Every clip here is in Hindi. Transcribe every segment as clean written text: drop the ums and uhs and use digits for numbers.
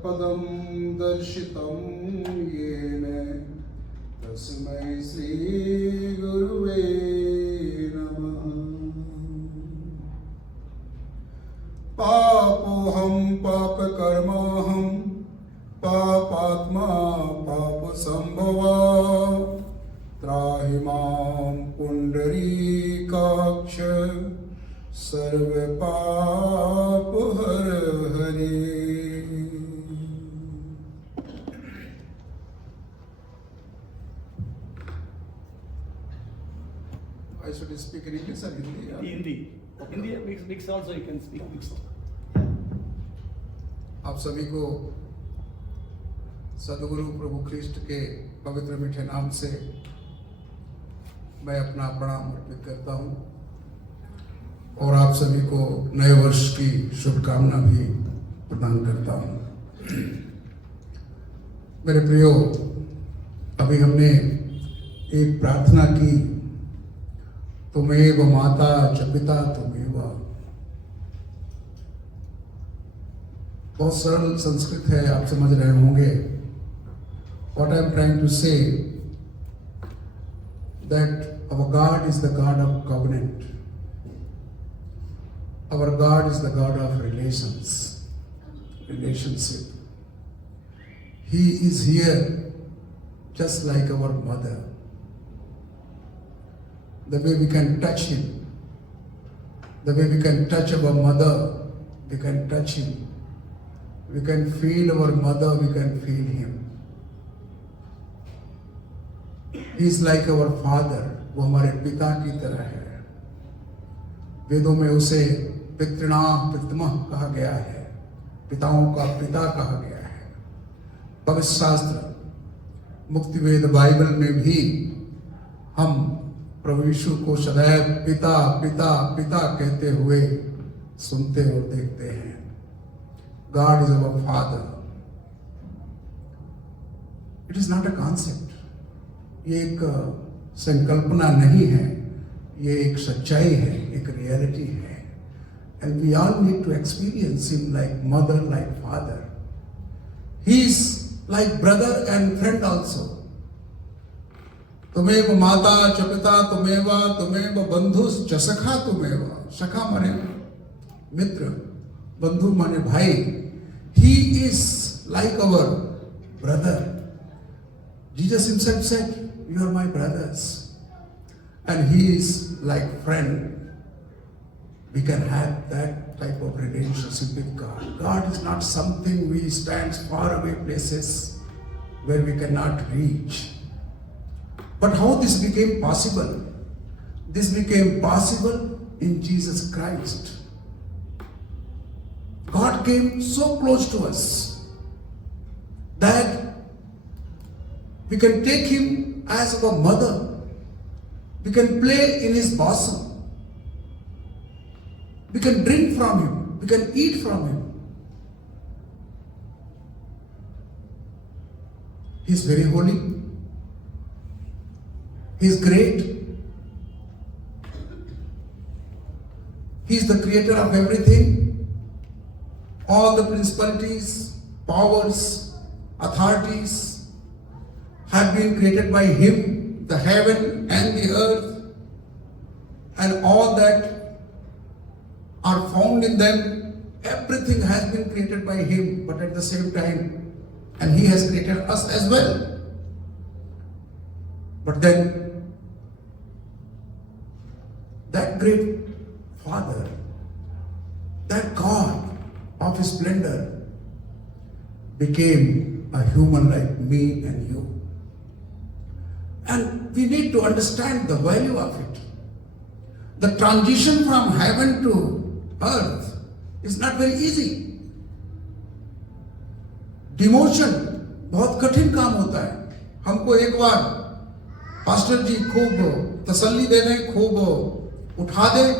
तत्पदं दर्शितं येन तस्मै श्रीगुरुवे नमः। पापोऽहं पापकर्माहं पापात्मा पापसंभवा त्राहि मां पुण्डरीकाक्ष सर्वपापहर हरे। I should speak in English or Hindi? Hindi. Hindi mix also you can speak mixed. आप सभी को सद्गुरु प्रभु ख्रीष्ट के पवित्र मीठे नाम से मैं अपना प्रणाम अर्पित करता हूँ और आप सभी को नए वर्ष की शुभकामना भी प्रदान करता हूँ। मेरे प्रियो, अभी हमने एक प्रार्थना की, तुमेव माता च पिता तुमेव। बहुत सरल संस्कृत है, आप समझ रहे होंगे। What I am trying to say that our God is the God of covenant. Our God is the God of relationship. He is here just like our mother. The way we can touch him, the way we can touch our mother, we can touch him. We can feel our mother, we can feel him. He is like our father, वो हमारे पिता की तरह है। वेदों में उसे पितृणाम पितमह कहा गया है, पिताओं का पिता कहा गया है। पवित्र शास्त्र मुक्ति वेद बाइबल में भी हम प्रभु यीशु को सदैव पिता पिता पिता कहते हुए सुनते और देखते हैं। God is our Father. It is not a concept. ये एक संकल्पना नहीं है, ये एक सच्चाई है, एक रियलिटी है। And we all need to experience him like mother, like father. He is like brother and friend also. तुमेव माता च पिता तुमेव तुमेव बंधुस च सखा तुमेव। सखा माने मित्र, बंधु माने भाई। He is like our brother. Jesus himself said, "You are my brothers," and he is like friend. We can have that type of relationship with God. God is not something we stand far away places where we cannot reach. But how this became possible? This became possible in Jesus Christ. God came so close to us that we can take him as our mother. We can play in his bosom. We can drink from him. We can eat from him. He is very holy. He is great. He is the creator of everything. All the principalities, powers, authorities have been created by him, the heaven and the earth, and all that are found in them. Everything has been created by him, but at the same time, and he has created us as well. But then, that great Father, that God of his splendor, became a human like me and you. And we need to understand the value of it. The transition from heaven to earth is not very easy. Demotion बहुत कठिन काम होता है। हमको एक बार पास्टर जी खूब तसल्ली दे दें, खूब उठा दें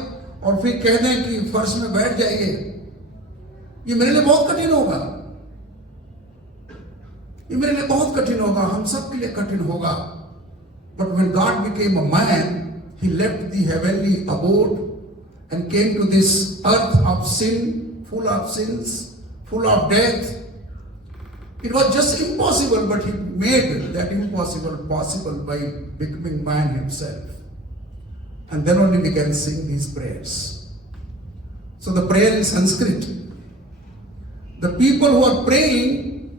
और फिर कह दें कि फर्श में बैठ जाइए, ये मेरे लिए बहुत कठिन होगा। ये मेरे लिए बहुत कठिन होगा, हम सब के लिए कठिन होगा। But when God became a man, he left the heavenly abode and came to this earth of sin, full of sins, full of death, It was just impossible, but he made that impossible possible by becoming man himself. And then only we can sing these prayers. So the prayer in Sanskrit, the people who are praying,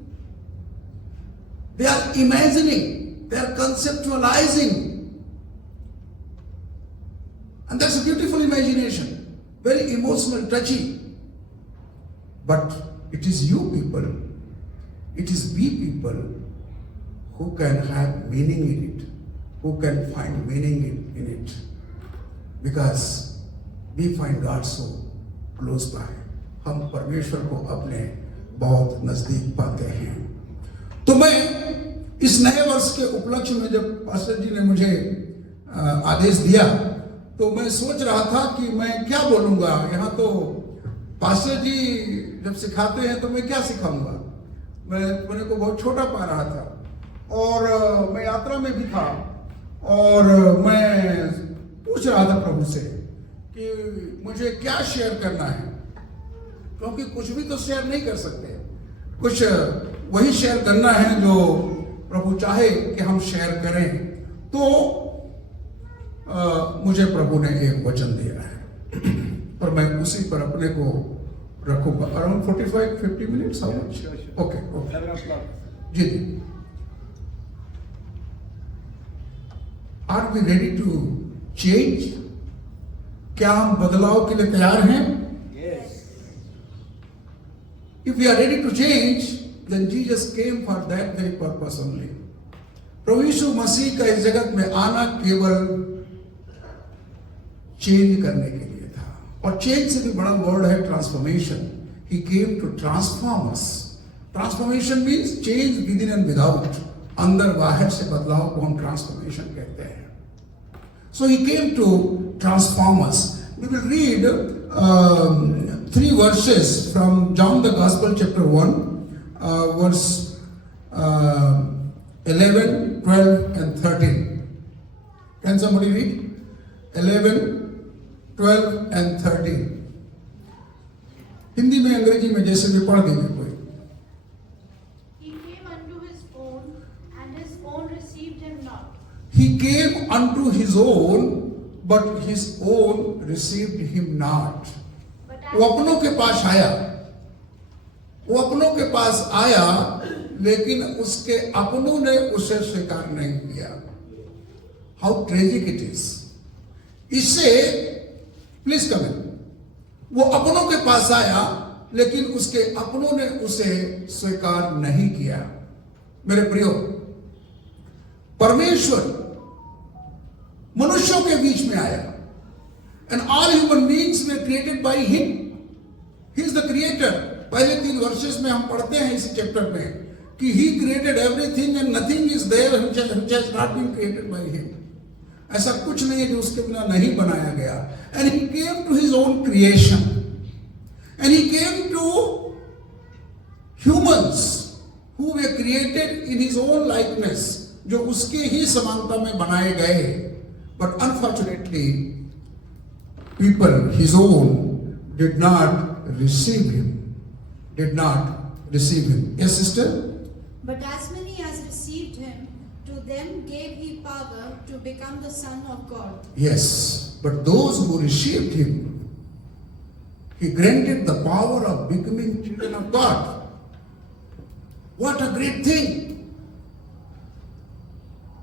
they are imagining, they are conceptualizing. And that's a beautiful imagination, very emotional, touchy. But it is you people, it is we people who can have meaning in it, who can find meaning in it. Because we find God so close by. हम परमेश्वर को अपने बहुत नजदीक पाते हैं. तो मैं इस नए वर्ष के उपलक्ष्य में जब पास्टर जी ने मुझे आदेश दिया, तो मैं सोच रहा था कि मैं क्या बोलूंगा. यहाँ तो पास्टर जी जब सिखाते हैं तो मैं क्या सिखाऊंगा. मैं अपने को बहुत छोटा पा रहा था और मैं यात्रा में भी था और मैं पूछ रहा था प्रभु से कि मुझे क्या शेयर करना है, क्योंकि कुछ भी तो शेयर नहीं कर सकते. कुछ वही शेयर करना है जो प्रभु चाहे कि हम शेयर करें. तो मुझे प्रभु ने एक वचन दिया है और मैं उसी पर अपने को रखूंगा. Around 45-50 minutes. ओके जी जी. Are we ready to change? क्या हम बदलाव के लिए तैयार हैं? If we are ready to change, then Jesus came for that very purpose only. प्रभु यीशु मसीह का इस जगत में आना केवल चेंज करने के लिए था. और चेंज से भी बड़ा वर्ड है transformation. He came to transform us. Transformation means change within and without. अंदर बाहर से बदलाव को हम ट्रांसफॉर्मेशन कहते हैं. So he came to transform us. We will read 3 verses from John the Gospel chapter 1, verse 11, 12 and 13. Can somebody read? 11, 12 and 13. Hindi में अंग्रेजी में जैसे भी पढ़ देंगे कोई. He came unto his own, and his own received him not. He came unto his own, but his own received him not. वो अपनों के पास आया, वो अपनों के पास आया, लेकिन उसके अपनों ने उसे स्वीकार नहीं किया. How tragic it is. इससे प्लीज कम इन. वो अपनों के पास आया, लेकिन उसके अपनों ने उसे स्वीकार नहीं किया. मेरे प्रियो, परमेश्वर मनुष्यों के बीच में आया. And all human beings were created by him. He is the creator. पहले 3 वर्सेस में हम पढ़ते हैं इसी चैप्टर में कि he created everything and nothing is there which has not been created by him. ऐसा कुछ नहीं है जो उसके बिना नहीं बनाया गया. And he came to his own creation. And he came to humans who were created in his own likeness, जो उसके ही समानता में बनाए गए. But unfortunately, people, his own, did not receive him. Did not receive him. Yes, sister? But as many as received him, to them gave he power to become the Son of God. Yes. But those who received him, he granted the power of becoming children of God. What a great thing.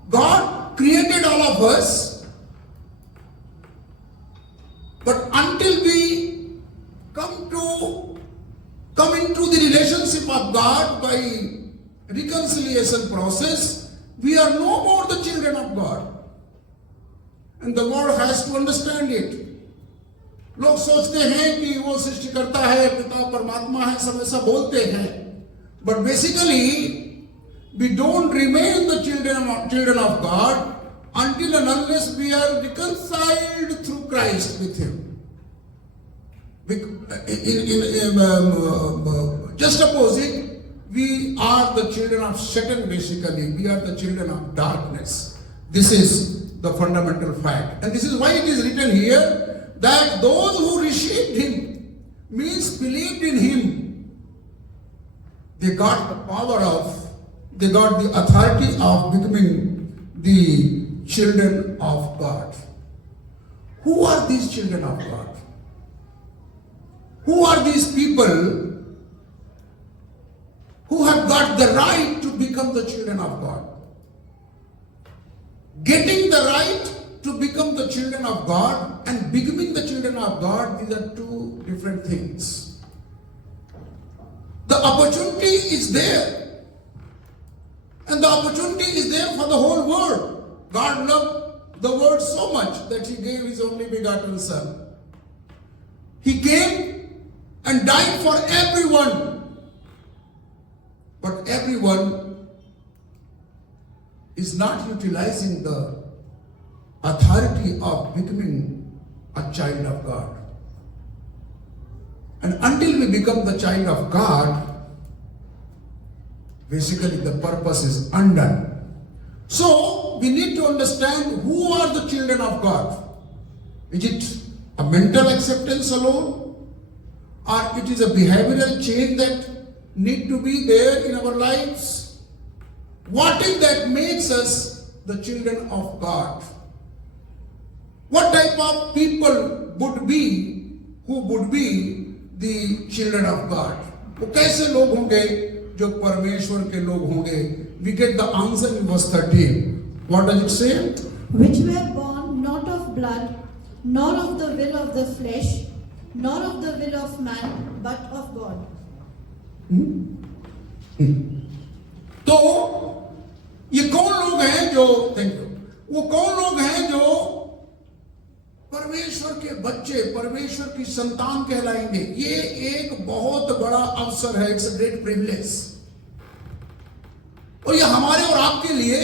God created all of us. But until we come into the relationship of God by reconciliation process, we are no more the children of God. And the world has to understand it. लोग सोचते हैं कि वो सृष्टिकर्ता है, पिता परमात्मा है, सब ऐसा बोलते हैं. But basically, we don't remain the children of God until and unless we are reconciled through Christ with him. Just opposite, we are the children of Satan basically. We are the children of darkness. This is the fundamental fact. And this is why it is written here that those who received him means believed in him. they got the power of, they got the authority of becoming the children of God. Who are these children of God? Who are these people who have got the right to become the children of God? Getting the right to become the children of God and becoming the children of God, these are two different things. The opportunity is there. And the opportunity is there for the whole world. God loved the world so much that He gave His only begotten Son. He came and died for everyone. But everyone is not utilizing the authority of becoming a child of God. And until we become the child of God, basically the purpose is undone. So we need to understand who are the children of God. Is it a mental acceptance alone? Or it is a behavioral change that need to be there in our lives? What is that makes us the children of God? What type of people would be who would be the children of God? वो कैसे लोग होंगे जो परमेश्वर के लोग होंगे? We get the answer in verse 13. What does it say? Which were born not of blood, nor of the will of the flesh, nor of the will of man, but of God. तो ये कौन लोग हैं जो, वो कौन लोग हैं जो परमेश्वर के बच्चे, परमेश्वर की संतान कहलाएंगे? ये एक बहुत बड़ा अवसर है, इट्स अ ग्रेट प्रिविलेज। और ये हमारे और आपके लिए,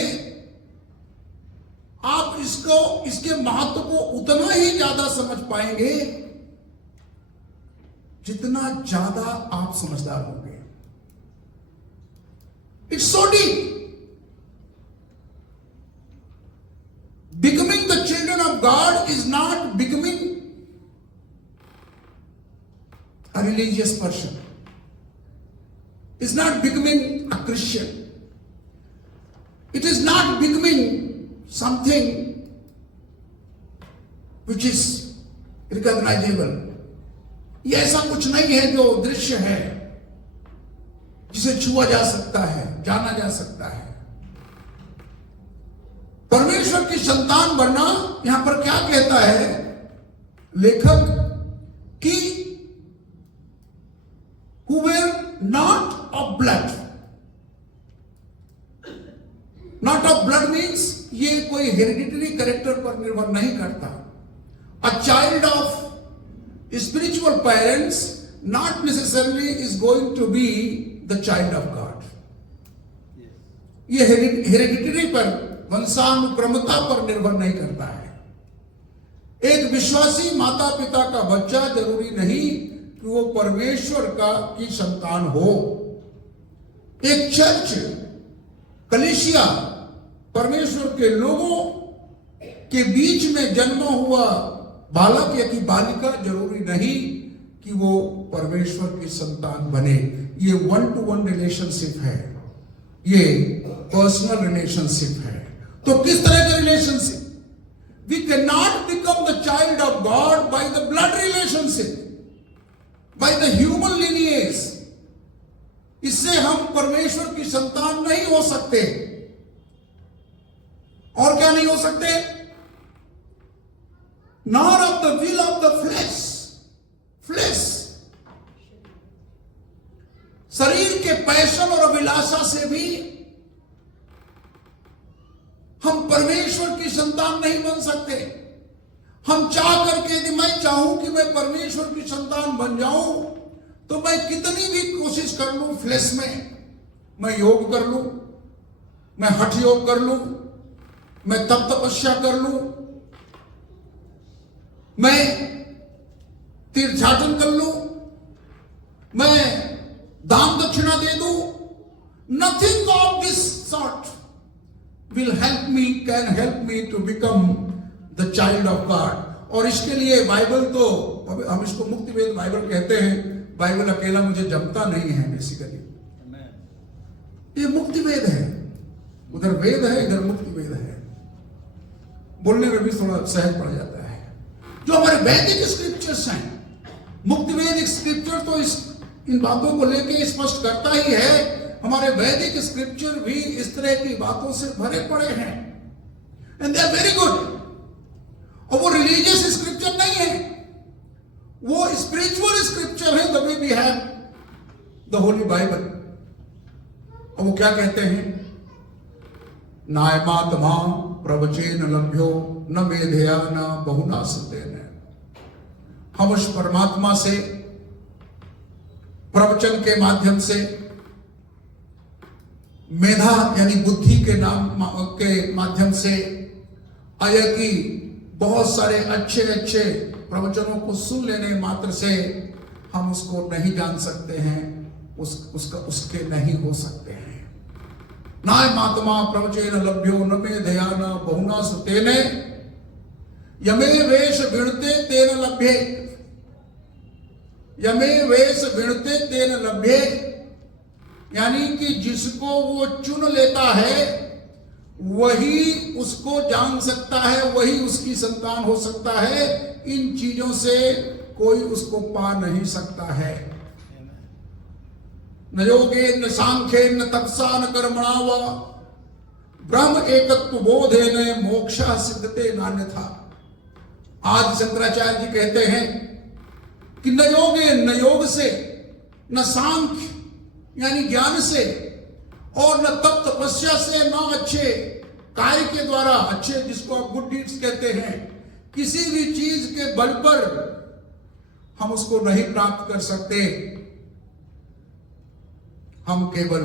आप इसके महत्व को उतना ही ज्यादा समझ पाएंगे जितना ज्यादा आप समझदार होंगे। It's so deep. Becoming the children of God is not becoming a religious person. It's not becoming a Christian. It is not becoming something which is recognizable. ये ऐसा कुछ नहीं है जो दृश्य है, जिसे छुआ जा सकता है, जाना जा सकता है। परमेश्वर की संतान बनना, यहां पर क्या कहता है लेखक कि who were not of blood. Not of blood means ये कोई हेरिडिटरी कैरेक्टर पर निर्भर नहीं करता. A child of spiritual parents not necessarily is going to be the child of God. ये हेरिडिटरी पर, वंशानुक्रमता पर निर्भर नहीं करता है. एक विश्वासी माता पिता का बच्चा जरूरी नहीं कि वो परमेश्वर की संतान हो. एक चर्च, कलीसिया, परमेश्वर के लोगों के बीच में जन्मा हुआ बालक या कि बालिका जरूरी नहीं कि वो परमेश्वर की संतान बने. ये 1-to-1 रिलेशनशिप है, ये पर्सनल रिलेशनशिप है. तो किस तरह का relationship? We can not become the child of God by the blood relationship, by the human lineage. इससे हम परमेश्वर की संतान नहीं हो सकते. और क्या नहीं हो सकते? Not of the will of the flesh. Flesh शरीर के पैशन और अभिलाषा से भी हम परमेश्वर की संतान नहीं बन सकते. हम चाह करके, यदि मैं चाहूं कि मैं परमेश्वर की संतान बन जाऊं, तो मैं कितनी भी कोशिश कर लूं फ्लेश में, मैं योग कर लूं, मैं हठ योग कर लूं, मैं तप तपस्या कर लूं, मैं तीर्थाटन कर लूं, मैं दान दक्षिणा दे दूं, nothing of this sort will help me, can help me to become the child of God. और इसके लिए बाइबल, तो हम इसको मुक्ति वेद बाइबल कहते हैं. बाइबल अकेला मुझे जमता नहीं है बेसिकली. ये मुक्ति वेद है, उधर वेद है, इधर मुक्ति वेद है। बोलने में भी थोड़ा सहज पड़ जाता है। जो हमारे वैदिक स्क्रिप्चर्स हैं, मुक्ति वैदिक स्क्रिप्चर तो इन बातों को लेके स्पष्ट करता ही है। हमारे वैदिक स्क्रिप्चर भी इस तरह की बातों से भरे पड़े हैं, and they are very good. और वो रिलीजियस स्क्रिप्चर नहीं है, वो स्पिरिचुअल स्क्रिप्चर है, the way we have the holy Bible. और वो क्या कहते हैं? नायमात्मा प्रवचेन लभ्यो न मेधया न बहुना सतेन। हम उस परमात्मा से प्रवचन के माध्यम से, मेधा यानी बुद्धि के माध्यम से, आया कि बहुत सारे अच्छे अच्छे प्रवचनों को सुन लेने मात्र से हम उसको नहीं जान सकते हैं, उसके नहीं हो सकते हैं। नायमात्मा प्रवचेन लभ्यो न मेधया न बहुना सुतेन यमे वेश विणते तेन लभ्ये। यमे वेश विणते तेन लभ्ये यानी कि जिसको वो चुन लेता है वही उसको जान सकता है, वही उसकी संतान हो सकता है। इन चीजों से कोई उसको पा नहीं सकता है। न योगे न सांख्ये न तपसा न कर्मणा वा ब्रह्म एकत्व बोधे न मोक्षा सिद्धते नान्यथा। आज शंकराचार्य जी कहते हैं कि न योगे, न योग से, न सांख्य यानी ज्ञान से, और न तप तपस्या से, न अच्छे कार्य के द्वारा, अच्छे जिसको आप गुड डीड्स कहते हैं, किसी भी चीज के बल पर हम उसको नहीं प्राप्त कर सकते। हम केवल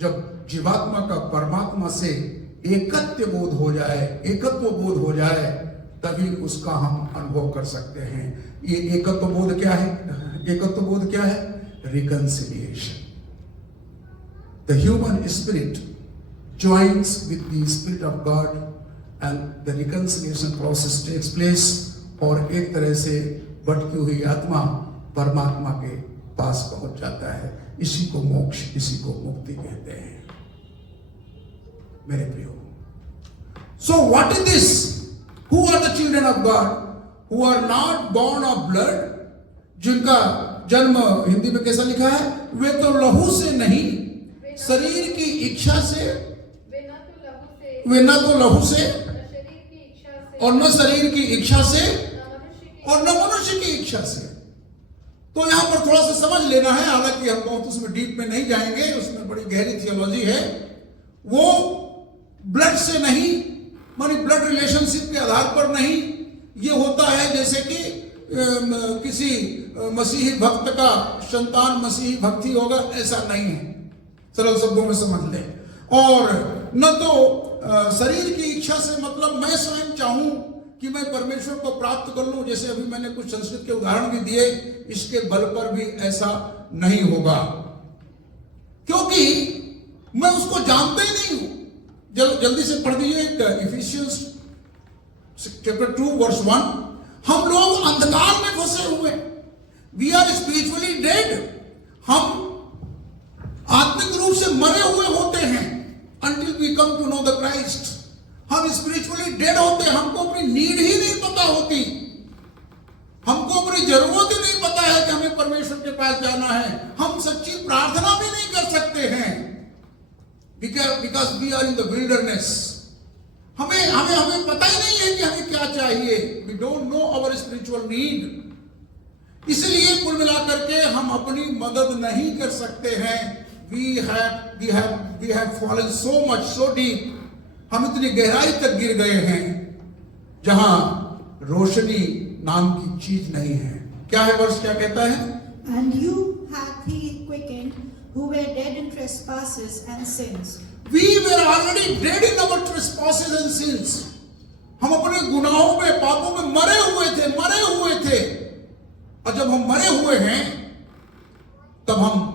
जब जीवात्मा का परमात्मा से एकत्व बोध हो जाए तभी उसका हम अनुभव कर सकते हैं। ये एकत्व बोध क्या है? एकत्व बोध क्या है? Reconciliation. The human spirit joins with the spirit of God and the reconciliation process takes place, और एक तरह से भटकी हुई आत्मा परमात्मा के पास पहुंच जाता है। इसी को मोक्ष, इसी को मुक्ति कहते हैं मेरे प्रियो। So what is this? Who are the children of God who are not born of blood? जिनका जन्म हिंदी में कैसा लिखा है? वे तो लहू से नहीं, शरीर की इच्छा से, वे न तो लहू से और न शरीर की इच्छा से और न मनुष्य की इच्छा से। तो यहां पर थोड़ा सा समझ लेना है, हालांकि हम बहुत उसमें डीप में नहीं जाएंगे, उसमें बड़ी गहरी थियोलॉजी है। वो ब्लड से नहीं, मानी ब्लड रिलेशनशिप के आधार पर नहीं। ये होता है जैसे कि किसी मसीही भक्त का संतान मसीही भक्ति होगा, ऐसा नहीं है। सरल शब्दों में समझ ले। और न तो शरीर की इच्छा से, मतलब मैं स्वयं चाहूं कि मैं परमेश्वर को प्राप्त कर लूं, जैसे अभी मैंने कुछ संस्कृत के उदाहरण भी दिए, इसके बल पर भी ऐसा नहीं होगा, क्योंकि मैं उसको जानता ही नहीं हूं। जल्दी से पढ़ दीजिए इफिशियंस चैप्टर 2 वर्स 1। हम लोग अंधकार में फंसे हुए, वी आर स्पिरिचुअली डेड। हम आत्मिक रूप से मरे हुए होते हैं until we come to know the Christ। हम स्पिरिचुअली डेड होते हैं, हमको अपनी नीड ही नहीं पता होती, हमको अपनी जरूरत ही नहीं पता है कि हमें परमेश्वर के पास जाना है। हम सच्ची प्रार्थना भी नहीं कर सकते हैं, because we are in the wilderness। हमें पता ही नहीं है कि हमें क्या चाहिए। We don't know our spiritual need। इसलिए कुल मिलाकर के हम अपनी मदद नहीं कर सकते हैं। We have fallen so much, so deep। हम इतनी गहराई तक गिर गए हैं जहां रोशनी नाम की चीज नहीं है। क्या है वर्ष, क्या कहता है? And you hath he quickened who were dead in trespasses and sins। We were already dead in our trespasses and sins। हम अपने गुनाहों में, पापों में मरे हुए थे। और जब हम मरे हुए हैं तब हम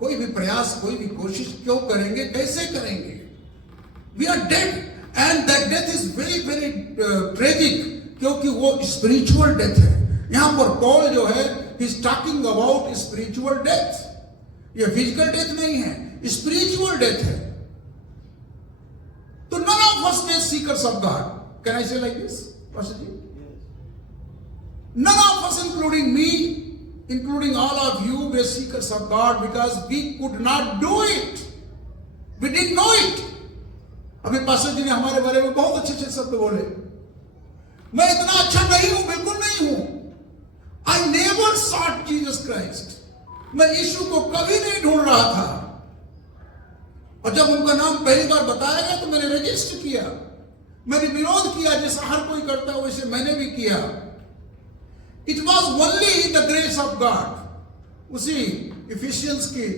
कोई भी प्रयास, कोई भी कोशिश क्यों करेंगे, कैसे करेंगे? We are dead and that death is very very tragic, क्योंकि वो स्पिरिचुअल डेथ है। यहां पर पॉल जो है, he is talking about spiritual death. ये फिजिकल डेथ नहीं है, स्पिरिचुअल डेथ है। तो none of us were seekers of God. Can I say like this, Pastor ji? None of us, including me, including all of you, were seekers of God because we could not do it. We didn't know it. अभी पास्टर जी ने हमारे बारे में बहुत अच्छे अच्छे शब्द बोले। मैं इतना अच्छा नहीं हूं, बिल्कुल नहीं हूं। I never sought Jesus Christ. मैं यीशु को कभी नहीं ढूंढ रहा था। और जब उनका नाम पहली बार बताया गया तो मैंने रजिस्टर किया, मैंने विरोध किया, जैसा हर कोई करता है वैसे मैंने भी किया। It was only the grace of God. उसी इफिशियंस की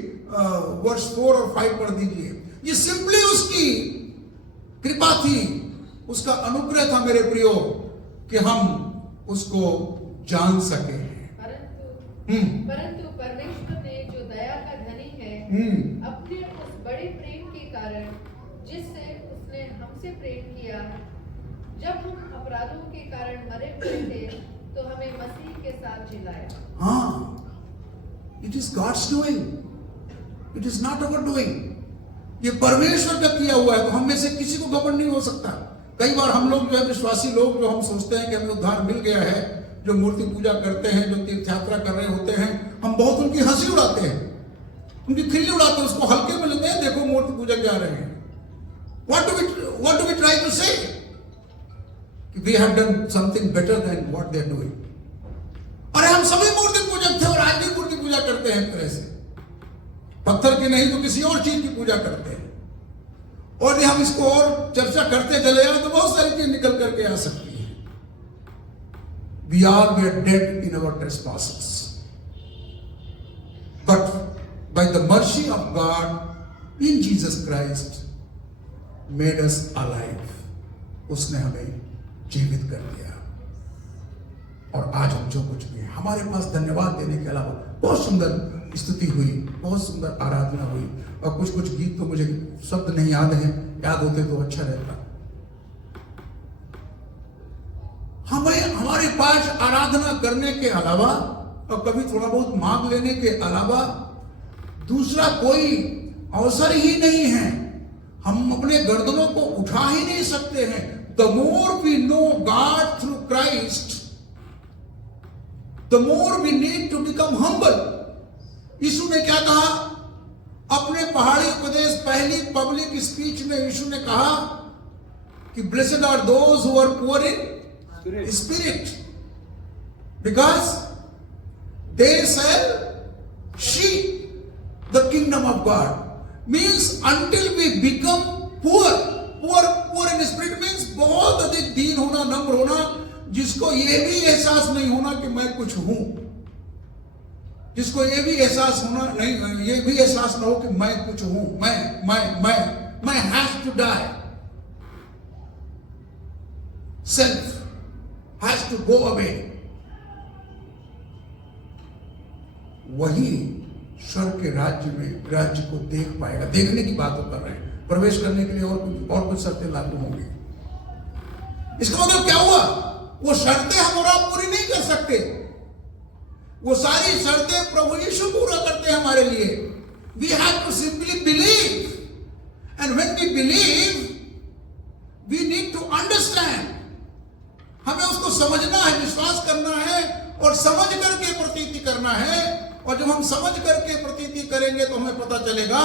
वर्ष 4 और 5 पढ़ दीजिए। ये सिंपली उसकी कृपा थी, उसका अनुग्रह था मेरे प्रियो, कि हम उसको जान सके। परंतु परमेश्वर ने जो दया का धनी है, अपने उस बड़े प्रेम के कारण जिससे उसने हमसे प्रेम किया, जब हम अपराधों के कारण मरे हुए थे तो हमें मसीह के साथ जिलाया। हाँ, it is God's doing, it is not our doing. ये परमेश्वर का किया हुआ है, तो हम में से किसी को घमंड नहीं हो सकता। कई बार हम लोग जो है, विश्वासी लोग जो हम सोचते हैं कि हमें उद्धार मिल गया है, जो मूर्ति पूजा करते हैं, जो तीर्थ यात्रा कर रहे होते हैं, हम बहुत उनकी हंसी उड़ाते हैं, उनकी खिल्ली उड़ाते हैं, उसको हल्के में लेते हैं। देखो मूर्ति पूजा जा रहे हैं। What do we try to say? We have done something better than what they are doing. अरे हम सभी मूर्ति पूजक थे और आज भी मूर्ति पूजा करते हैं। एक तरह से पत्थर की नहीं तो किसी और चीज की पूजा करते हैं। और यदि हम इसको और चर्चा करते चले जाए तो बहुत सारी चीज निकल करके आ सकती है। We all were dead in our trespasses, but by the mercy of God in Jesus Christ made us alive. उसने हमें जीवित कर दिया। और आज हम जो कुछ भी है, हमारे पास धन्यवाद देने के अलावा बहुत सुंदर स्तुति हुई, बहुत सुंदर आराधना हुई। और कुछ कुछ गीत तो मुझे शब्द नहीं याद है, याद होते तो अच्छा रहता। हमें हमारे पास आराधना करने के अलावा और कभी थोड़ा बहुत मांग लेने के अलावा दूसरा कोई अवसर ही नहीं है। हम अपने गर्दनों को उठा ही नहीं सकते हैं। The more we know God through Christ, the more we need to become humble. Yeshu ने क्या कहा अपने पहाड़ी उपदेश पहली पब्लिक स्पीच में? यीशु ने कहा कि blessed are those who are poor in spirit, because they shall see the kingdom of God. Means until we become poor in spirit means बहुत अधिक दीन होना, नम्र होना, जिसको ये भी एहसास नहीं होना कि मैं कुछ हूं, जिसको ये भी एहसास होना नहीं, ये भी एहसास ना हो कि मैं कुछ हूं, मैं have to die, self has to go away. वही स्वर्ग के राज्य को देख पाएगा। देखने की बात कर रहे हैं, प्रवेश करने के लिए और कुछ शर्तें लागू होंगी। इसका मतलब क्या हुआ? वो शर्तें हम और आप पूरी नहीं कर सकते। वो सारी शर्तें प्रभु यीशु पूरा करते हैं हमारे लिए। We have to simply believe, and when we believe, we need to understand. हमें उसको समझना है, विश्वास करना है और समझ करके प्रतीति करना है। और जब हम समझ करके प्रतीति करेंगे तो हमें पता चलेगा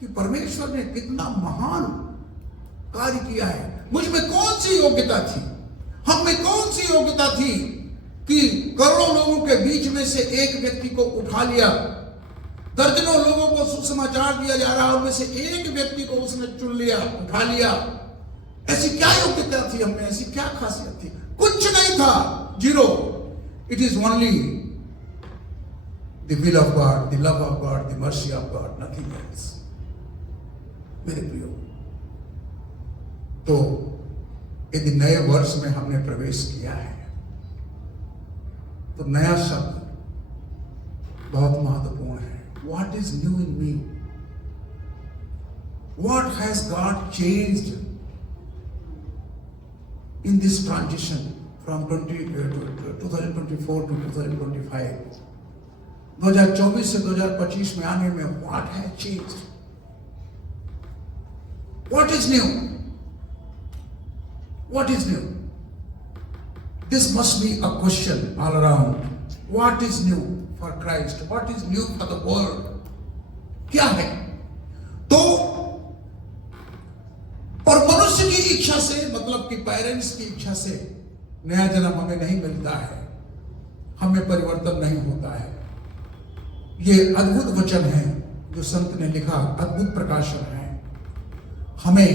कि परमेश्वर ने कितना महान कार्य किया है। मुझ में कौन सी योग्यता थी, हम में कौन सी योग्यता थी कि करोड़ों लोगों के बीच में से एक व्यक्ति को उठा लिया। दर्जनों लोगों को सुसमाचार दिया जा रहा है, उनमें से एक व्यक्ति को उसने चुन लिया, उठा लिया। ऐसी क्या योग्यता थी हमें, ऐसी क्या खासियत थी? कुछ नहीं था, zero. It is only the will of God, the love of God, the mercy of God, nothing else. मेरे प्रियो, तो यदि नए वर्ष में हमने प्रवेश किया है तो नया शब्द बहुत महत्वपूर्ण है। What is new in me? What has God changed in this transition from 2024 to 2025? 2024 से 2025 में आने में what has changed, what is new, what is new? This must be a question all around. What is new for Christ, what is new for the world? क्या है? तो और मनुष्य की इच्छा से, मतलब कि पेरेंट्स की इच्छा से नया जन्म हमें नहीं मिलता है, हमें परिवर्तन नहीं होता है. ये अद्भुत वचन है जो संत ने लिखा, अद्भुत प्रकाशन है. हमें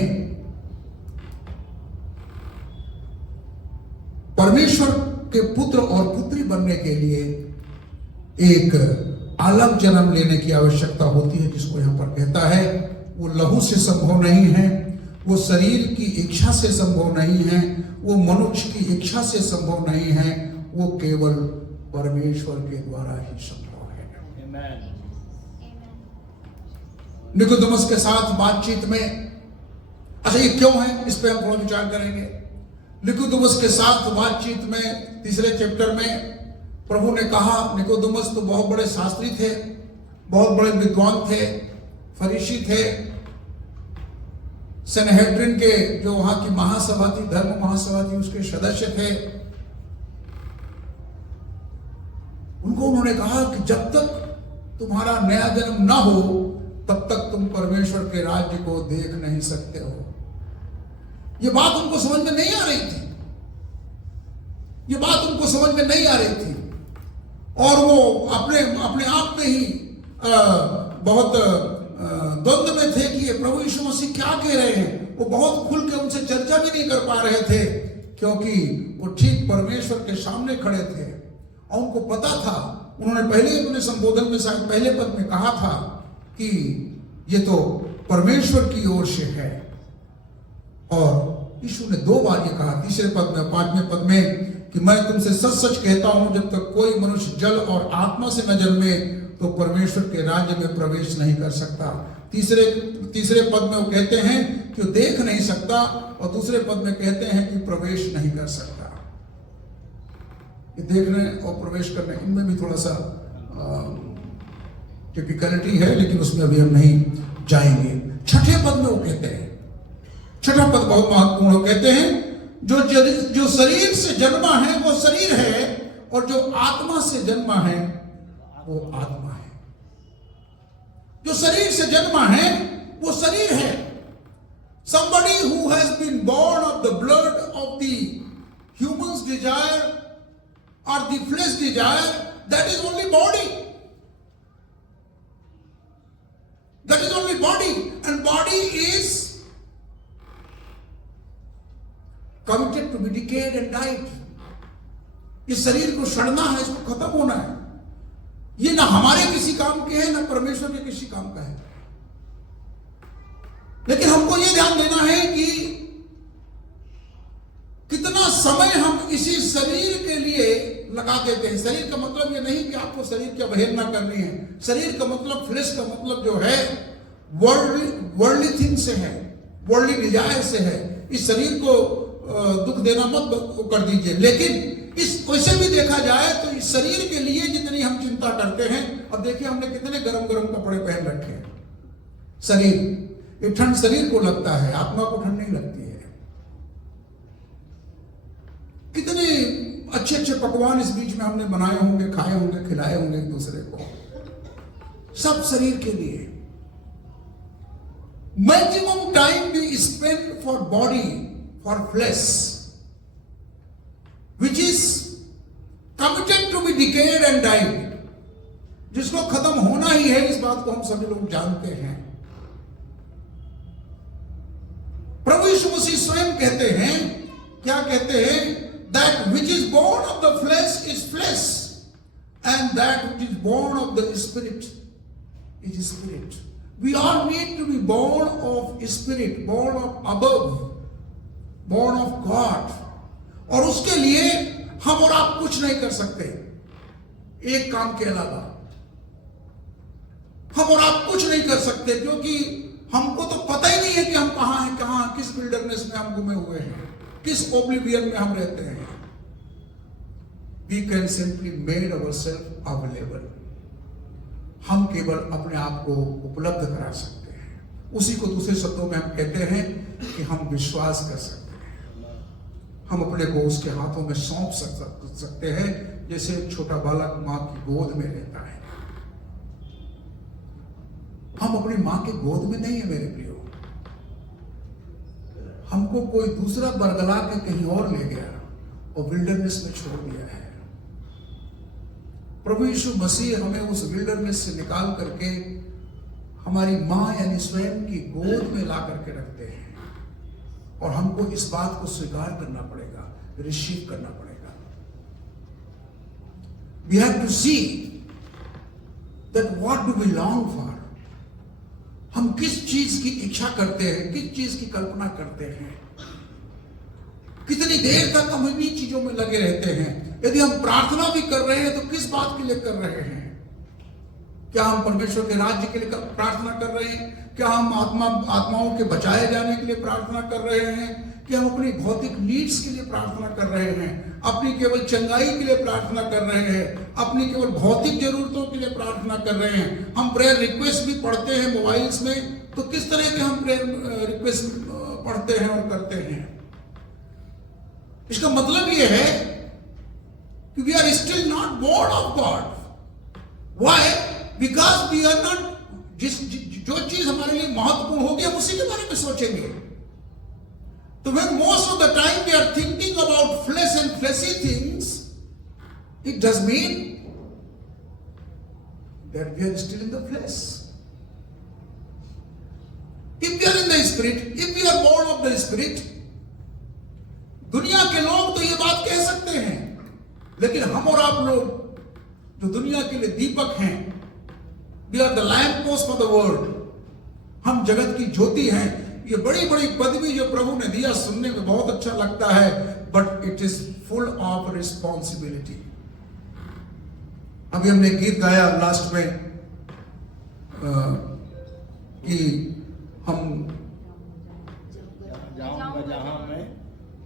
परमेश्वर के पुत्र और पुत्री बनने के लिए एक अलग जन्म लेने की आवश्यकता होती है, जिसको यहां पर कहता है वो लहू से संभव नहीं है, वो शरीर की इच्छा से संभव नहीं है, वो मनुष्य की इच्छा से संभव नहीं है, वो केवल परमेश्वर के द्वारा ही संभव है. Amen. निकोदेमुस के साथ बातचीत में, अच्छा ये क्यों है, इस पे हम थोड़ा विचार करेंगे. निकोदेमुस के साथ बातचीत में 3 चैप्टर में प्रभु ने कहा, निकोदेमुस तो बहुत बड़े शास्त्री थे, बहुत बड़े विद्वान थे, फरीसी थे, सनहेड्रिन के जो वहां की महासभा थी, धर्म महासभा थी, उसके सदस्य थे. उनको उन्होंने कहा कि जब तक तुम्हारा नया जन्म ना हो तब तक तुम परमेश्वर के राज्य को देख नहीं सकते हो. ये बात उनको समझ में नहीं आ रही थी, ये बात उनको समझ में नहीं आ रही थी. और वो अपने अपने आप में ही बहुत द्वंद्व में थे कि ये प्रभु यीशु मसीह क्या कह रहे हैं. वो बहुत खुल के उनसे चर्चा भी नहीं कर पा रहे थे, क्योंकि वो ठीक परमेश्वर के सामने खड़े थे. और उनको पता था, उन्होंने पहले अपने संबोधन में शायद पहले पद में कहा था कि ये तो परमेश्वर की ओर से है. और यीशु ने 2 बार ये कहा, 3 पद में, 5वें पद में, कि मैं तुमसे सच सच कहता हूं, जब तक कोई मनुष्य जल और आत्मा से न जन्मे तो परमेश्वर के राज्य में प्रवेश नहीं कर सकता. तीसरे पद में वो कहते हैं कि वो देख नहीं सकता, और दूसरे पद में कहते हैं कि प्रवेश नहीं कर सकता. ये देखने और प्रवेश करने, इनमें भी थोड़ा सा टिपिकलिटी है, लेकिन उसमें अभी हम नहीं जाएंगे. 6ठे पद में वो कहते हैं, 6ठा पद बहुत महत्वपूर्ण, वो कहते हैं जो शरीर से जन्मा है वो शरीर है, और जो आत्मा से जन्मा है वो आत्मा है. जो शरीर से जन्मा है वो शरीर है. Somebody who has been born of the blood of the human's desire or the flesh desire, that is only body. That is only body, and body is committed to be decayed and died. इस शरीर को सड़ना है, इसको खत्म होना है. ये ना हमारे किसी काम के है, ना परमेश्वर के किसी काम का है. लेकिन हमको ये ध्यान देना है कि कितना समय हम इसी शरीर के लिए लगा देते हैं. शरीर का मतलब ये नहीं कि आपको शरीर की अवहेलना करनी है. शरीर का मतलब, फ्लेश का मतलब जो है वर्ल्डली थिंग से है, वर्ल्डली डिजायर से है. इस शरीर को दुख देना मत कर दीजिए. लेकिन इस वैसे भी देखा जाए तो इस शरीर के लिए जितनी हम चिंता करते हैं, अब देखिए हमने कितने गरम गरम कपड़े पहन रखे हैं. शरीर, ये ठंड शरीर को लगता है, आत्मा को ठंड नहीं लगती है. कितने अच्छे अच्छे पकवान इस बीच में हमने बनाए होंगे, खाए होंगे, खिलाए होंगे एक दूसरे को, सब शरीर के लिए. Maximum time we spend for body, for flesh, which is committed to be decayed and died, जिसको खत्म होना ही है. इस बात को हम सभी लोग जानते हैं. प्रभु यीशु मसीह स्वयं कहते हैं, क्या कहते हैं? That which is born of the flesh is flesh, and that which is born of the spirit is spirit. We all need to be born of spirit, born of above, born of God. और उसके लिए हम और आप कुछ नहीं कर सकते एक काम के अलावा. हम और आप कुछ नहीं कर सकते, क्योंकि हमको तो पता ही नहीं है कि हम कहां हैं, कहां, किस विल्डरनेस में हम घूमे हुए हैं, किस ओब्लिवियन में हम रहते हैं. We can simply made ourselves available. हम केवल अपने आप को उपलब्ध करा सकते हैं। उसी को दूसरे शब्दों में हम कहते हैं कि हम विश्वास कर सकते हैं। हम अपने को उसके हाथों में सौंप सकते हैं, जैसे एक छोटा बालक माँ की गोद में रहता है। हम अपनी माँ के गोद में नहीं है मेरे प्रियो। हमको कोई दूसरा बरगला के कहीं और ले गया और विल्डरनेस में छोड़ दिया है। प्रभु यीशु मसीह हमें उस विल्डरनेस से निकाल करके हमारी माँ यानी स्वयं की गोद में ला करके रखते हैं, और हमको इस बात को स्वीकार करना पड़ेगा, रिसीव करना पड़ेगा। We have to see that what do we long for? हम किस चीज की इच्छा करते हैं, किस चीज की कल्पना करते हैं, कितनी देर तक हम इन्हीं चीजों में लगे रहते हैं। यदि हम प्रार्थना भी कर रहे हैं तो किस बात के लिए कर रहे हैं? क्या हम परमेश्वर के राज्य के लिए प्रार्थना कर रहे हैं? क्या हम आत्माओं के बचाए जाने के लिए प्रार्थना कर रहे हैं? क्या हम अपनी भौतिक नीड्स के लिए प्रार्थना कर रहे हैं? अपनी केवल चंगाई के लिए प्रार्थना कर रहे हैं? अपनी केवल भौतिक जरूरतों के लिए प्रार्थना कर रहे हैं? हम प्रेयर रिक्वेस्ट भी पढ़ते हैं मोबाइल्स में, तो किस तरह के हम प्रेयर रिक्वेस्ट पढ़ते हैं और करते हैं? इसका मतलब यह है कि we are still not born of God. Why? Because we are not, जो चीज हमारे लिए महत्वपूर्ण होगी हम उसी के बारे में सोचेंगे। तो when most of the time we are thinking about flesh and fleshy things, it does mean that we are still in the flesh. If we are in the spirit, if we are born of the spirit, दुनिया के लोग तो ये बात कह सकते हैं, लेकिन हम और आप लोग जो दुनिया के लिए दीपक हैं, we are the lamp post for the world, हम जगत की ज्योति हैं। ये बड़ी बड़ी पदवी जो प्रभु ने दिया सुनने में बहुत अच्छा लगता है, but it is full of responsibility. अभी हमने गीत गाया लास्ट में कि हम जाऊंगा जहां मैं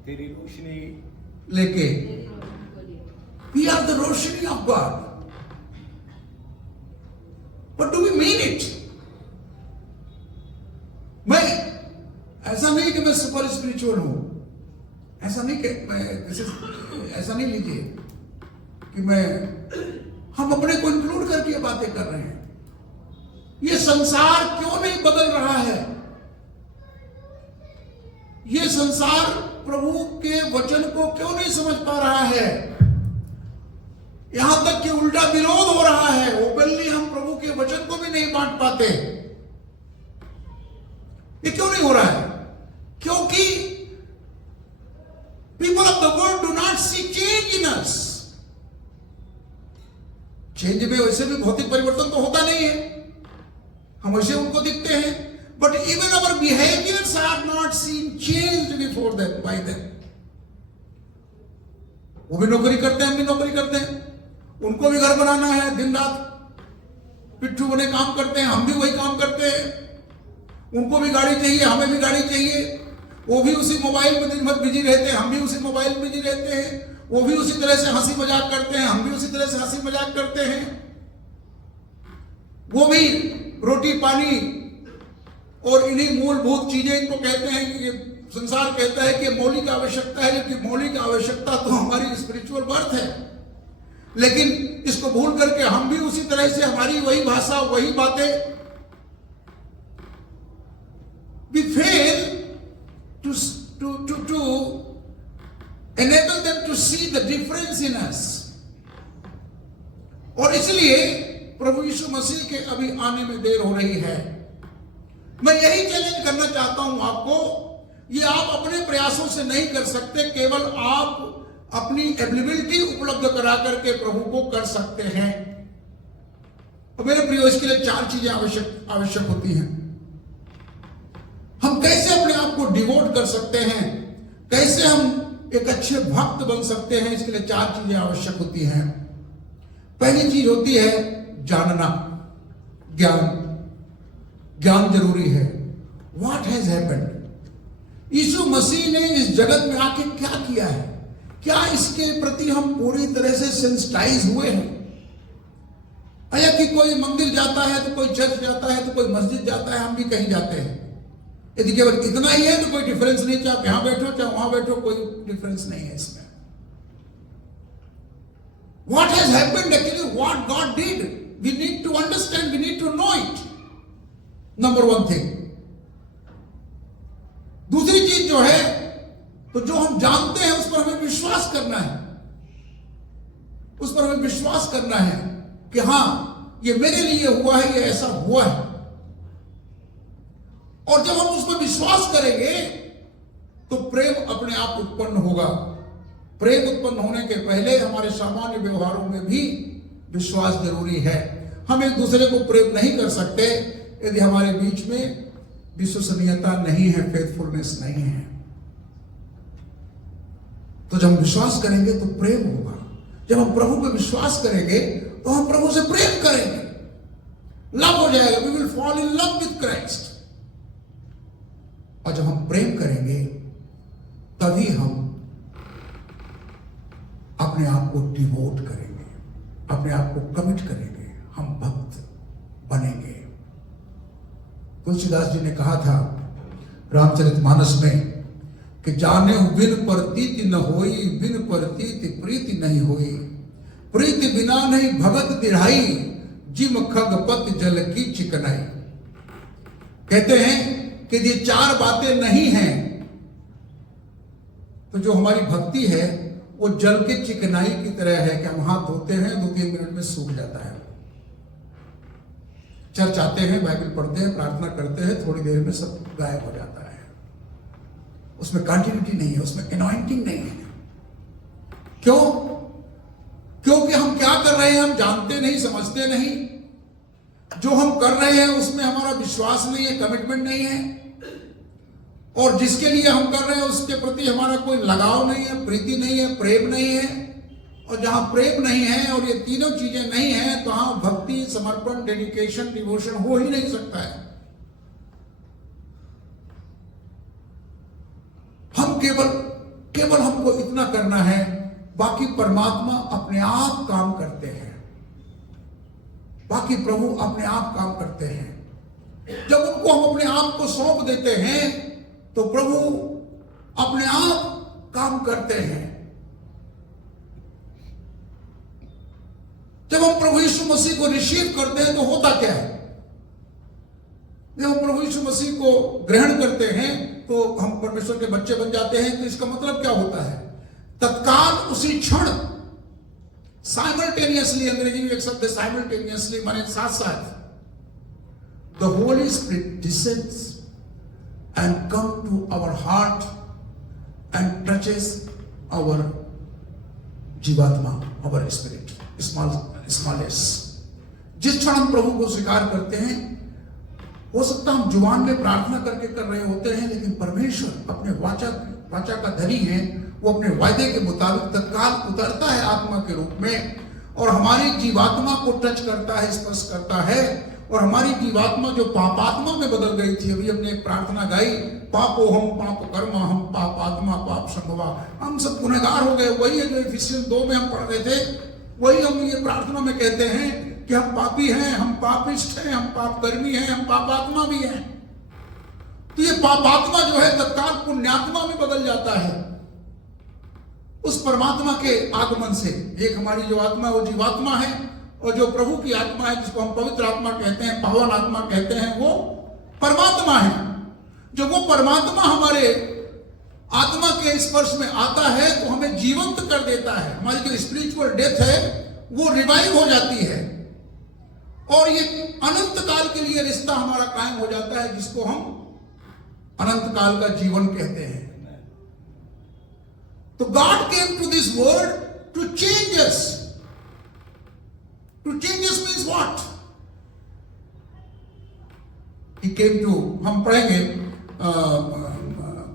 तेरी रोशनी लेके, वी आर द रोशनी of God. But do we mean it? मैं ऐसा नहीं कि मैं सुपर स्पिरिचुअल हूं, ऐसा नहीं कि मैं ऐसा नहीं लीजिए कि हम अपने को इंक्लूड करके ये बातें कर रहे हैं। ये संसार क्यों नहीं बदल रहा है? ये संसार प्रभु के वचन को क्यों नहीं समझ पा रहा है? यहां तक कि उल्टा विरोध हो रहा है। ओपनली हम प्रभु के वचन को भी नहीं बांट पाते। ये क्यों नहीं हो रहा है? क्योंकि people of the world do not see change in us. Change में वैसे भी भौतिक परिवर्तन तो होता नहीं है, हम वैसे उनको दिखते हैं, but even our behaviors are not seen changed before them by them. वो भी नौकरी करते हैं, हम भी नौकरी करते हैं, उनको भी घर बनाना है, दिन रात पिट्ठू बने काम करते हैं, हम भी वही काम करते हैं। उनको भी गाड़ी चाहिए, हमें भी गाड़ी चाहिए। वो भी उसी मोबाइल में दिन भर बिजी रहते हैं, हम भी उसी मोबाइल में बिजी रहते हैं। वो भी उसी तरह से हंसी मजाक करते हैं, हम भी उसी तरह से हंसी मजाक करते हैं। वो भी रोटी पानी और इन्हीं मूलभूत चीजें इनको कहते हैं कि संसार कहता है कि मौलिक आवश्यकता है, जबकि मौलिक आवश्यकता तो हमारी स्पिरिचुअल बर्थ है। लेकिन इसको भूल करके हम भी उसी तरह से हमारी वही भाषा, वही बातें, we fail to enable them to see the difference in us. और इसलिए प्रभु यीशु मसीह के अभी आने में देर हो रही है। मैं यही चैलेंज करना चाहता हूं आपको। ये आप अपने प्रयासों से नहीं कर सकते, केवल आप अपनी एबिलिटी उपलब्ध करा करके प्रभु को कर सकते हैं। और मेरे प्रियो, इसके लिए 4 चीजें आवश्यक होती हैं। हम कैसे अपने आप को डिवोट कर सकते हैं, कैसे हम एक अच्छे भक्त बन सकते हैं, इसके लिए 4 चीजें आवश्यक होती हैं। पहली चीज होती है जानना, ज्ञान जरूरी है। What has happened? Yeshu Masih ने इस जगत में आके क्या किया है? क्या इसके प्रति हम पूरी तरह से सेंसिटाइज हुए हैं? अया कि कोई मंदिर जाता है तो कोई चर्च जाता है तो कोई मस्जिद जाता है, हम भी कहीं जाते हैं। यदि केवल इतना ही है तो कोई डिफरेंस नहीं, चाहे आप यहां बैठो चाहे वहां बैठो, कोई डिफरेंस नहीं है इसमें। What has happened actually, what God did, we need to understand, we need to know it. Number one thing. दूसरी चीज जो है, तो जो हम जानते हैं उस पर हमें विश्वास करना है, उस पर हमें विश्वास करना है कि हां ये मेरे लिए हुआ है, ये ऐसा हुआ है। और जब हम उस पर विश्वास करेंगे तो प्रेम अपने आप उत्पन्न होगा। प्रेम उत्पन्न होने के पहले हमारे सामान्य व्यवहारों में भी विश्वास जरूरी है। हम एक दूसरे को प्रेम नहीं कर सकते यदि हमारे बीच में विश्वसनीयता नहीं है, फेथफुलनेस नहीं है। तो जब हम विश्वास करेंगे तो प्रेम होगा। जब हम प्रभु पे विश्वास करेंगे तो हम प्रभु से प्रेम करेंगे, लव हो जाएगा, we will fall in love with Christ. और जब हम प्रेम करेंगे तभी हम अपने आप को डिवोट करेंगे, अपने आप को कमिट करेंगे, हम भक्त बनेंगे। तुलसीदास जी ने कहा था रामचरितमानस में कि जाने बिन प्रतीति न होई, बिन प्रतीति प्रीति नहीं होई, प्रीति बिना नहीं भगत दिढ़ाई, जिम खगपत जल की चिकनाई। कहते हैं कि ये चार बातें नहीं हैं तो जो हमारी भक्ति है वो जल के चिकनाई की तरह है कि हम हाथ धोते हैं 2-3 मिनट में सूख जाता है। चर्च आते हैं, बाइबल पढ़ते हैं, प्रार्थना करते हैं, थोड़ी देर में सब गायब हो जाता है। उसमें कंटिन्यूटी नहीं है, उसमें एनॉइंटिंग नहीं है। क्यों? क्योंकि हम क्या कर रहे हैं हम जानते नहीं, समझते नहीं। जो हम कर रहे हैं उसमें हमारा विश्वास नहीं है, कमिटमेंट नहीं है, और जिसके लिए हम कर रहे हैं उसके प्रति हमारा कोई लगाव नहीं है, प्रीति नहीं है, प्रेम नहीं है। और जहां प्रेम नहीं है और ये तीनों चीजें नहीं है तो वहां भक्ति, समर्पण, डेडिकेशन, डिवोशन हो ही नहीं सकता है। हम केवल हमको इतना करना है, बाकी परमात्मा अपने आप काम करते हैं, बाकी प्रभु अपने आप काम करते हैं। जब उनको हम अपने आप को सौंप देते हैं तो प्रभु अपने आप काम करते हैं। जब हम प्रभु यीशु मसीह को रिसीव करते हैं तो होता क्या है? जब हम प्रभु यीशु मसीह को ग्रहण करते हैं तो हम परमेश्वर के बच्चे बन जाते हैं। तो इसका मतलब क्या होता है? तत्काल, उसी क्षण, साइमल्टेनियसली, अंग्रेजी में एक शब्द है साइमल्टेनियसली, माने साथ साथ, the Holi spirit descends and come to our heart and touches our जीवात्मा, our spirit, smallest। जिस क्षण हम प्रभु को स्वीकार करते हैं, हो सकता हम जुबान में प्रार्थना करके कर रहे होते हैं, लेकिन परमेश्वर अपने वाचा का धनी है। वो अपने वायदे के मुताबिक तत्काल उतरता है आत्मा के रूप में और हमारी जीवात्मा को टच करता है, स्पर्श करता है। और हमारी जीवात्मा जो पापात्मा में बदल गई थी, अभी हमने एक प्रार्थना गाई, पापो हम पाप कर्मा हम पाप आत्मा पाप संभवा, हम सब गुनहगार हो गए। वही है जो इफिसियंस 2 में हम पढ़ रहे थे, वही हम ये प्रार्थना में कहते हैं कि हम पापी हैं, हम पापिष्ट हैं, हम पाप कर्मी हैं, हम पापात्मा भी हैं। तो ये पापात्मा जो है तत्काल पुण्यात्मा में बदल जाता है उस परमात्मा के आगमन से। एक हमारी जो आत्मा वो जीवात्मा है, और जो प्रभु की आत्मा है जिसको हम पवित्र आत्मा कहते हैं, पावन आत्मा कहते हैं, वो परमात्मा है। जब वो परमात्मा हमारे आत्मा के स्पर्श में आता है तो हमें जीवंत कर देता है। हमारी जो स्पिरिचुअल डेथ है वो रिवाइव हो जाती है और ये अनंत काल के लिए रिश्ता हमारा कायम हो जाता है, जिसको हम अनंत काल का जीवन कहते हैं। तो God came to this world to change us. To change us means what? He came to, हम पढ़ेंगे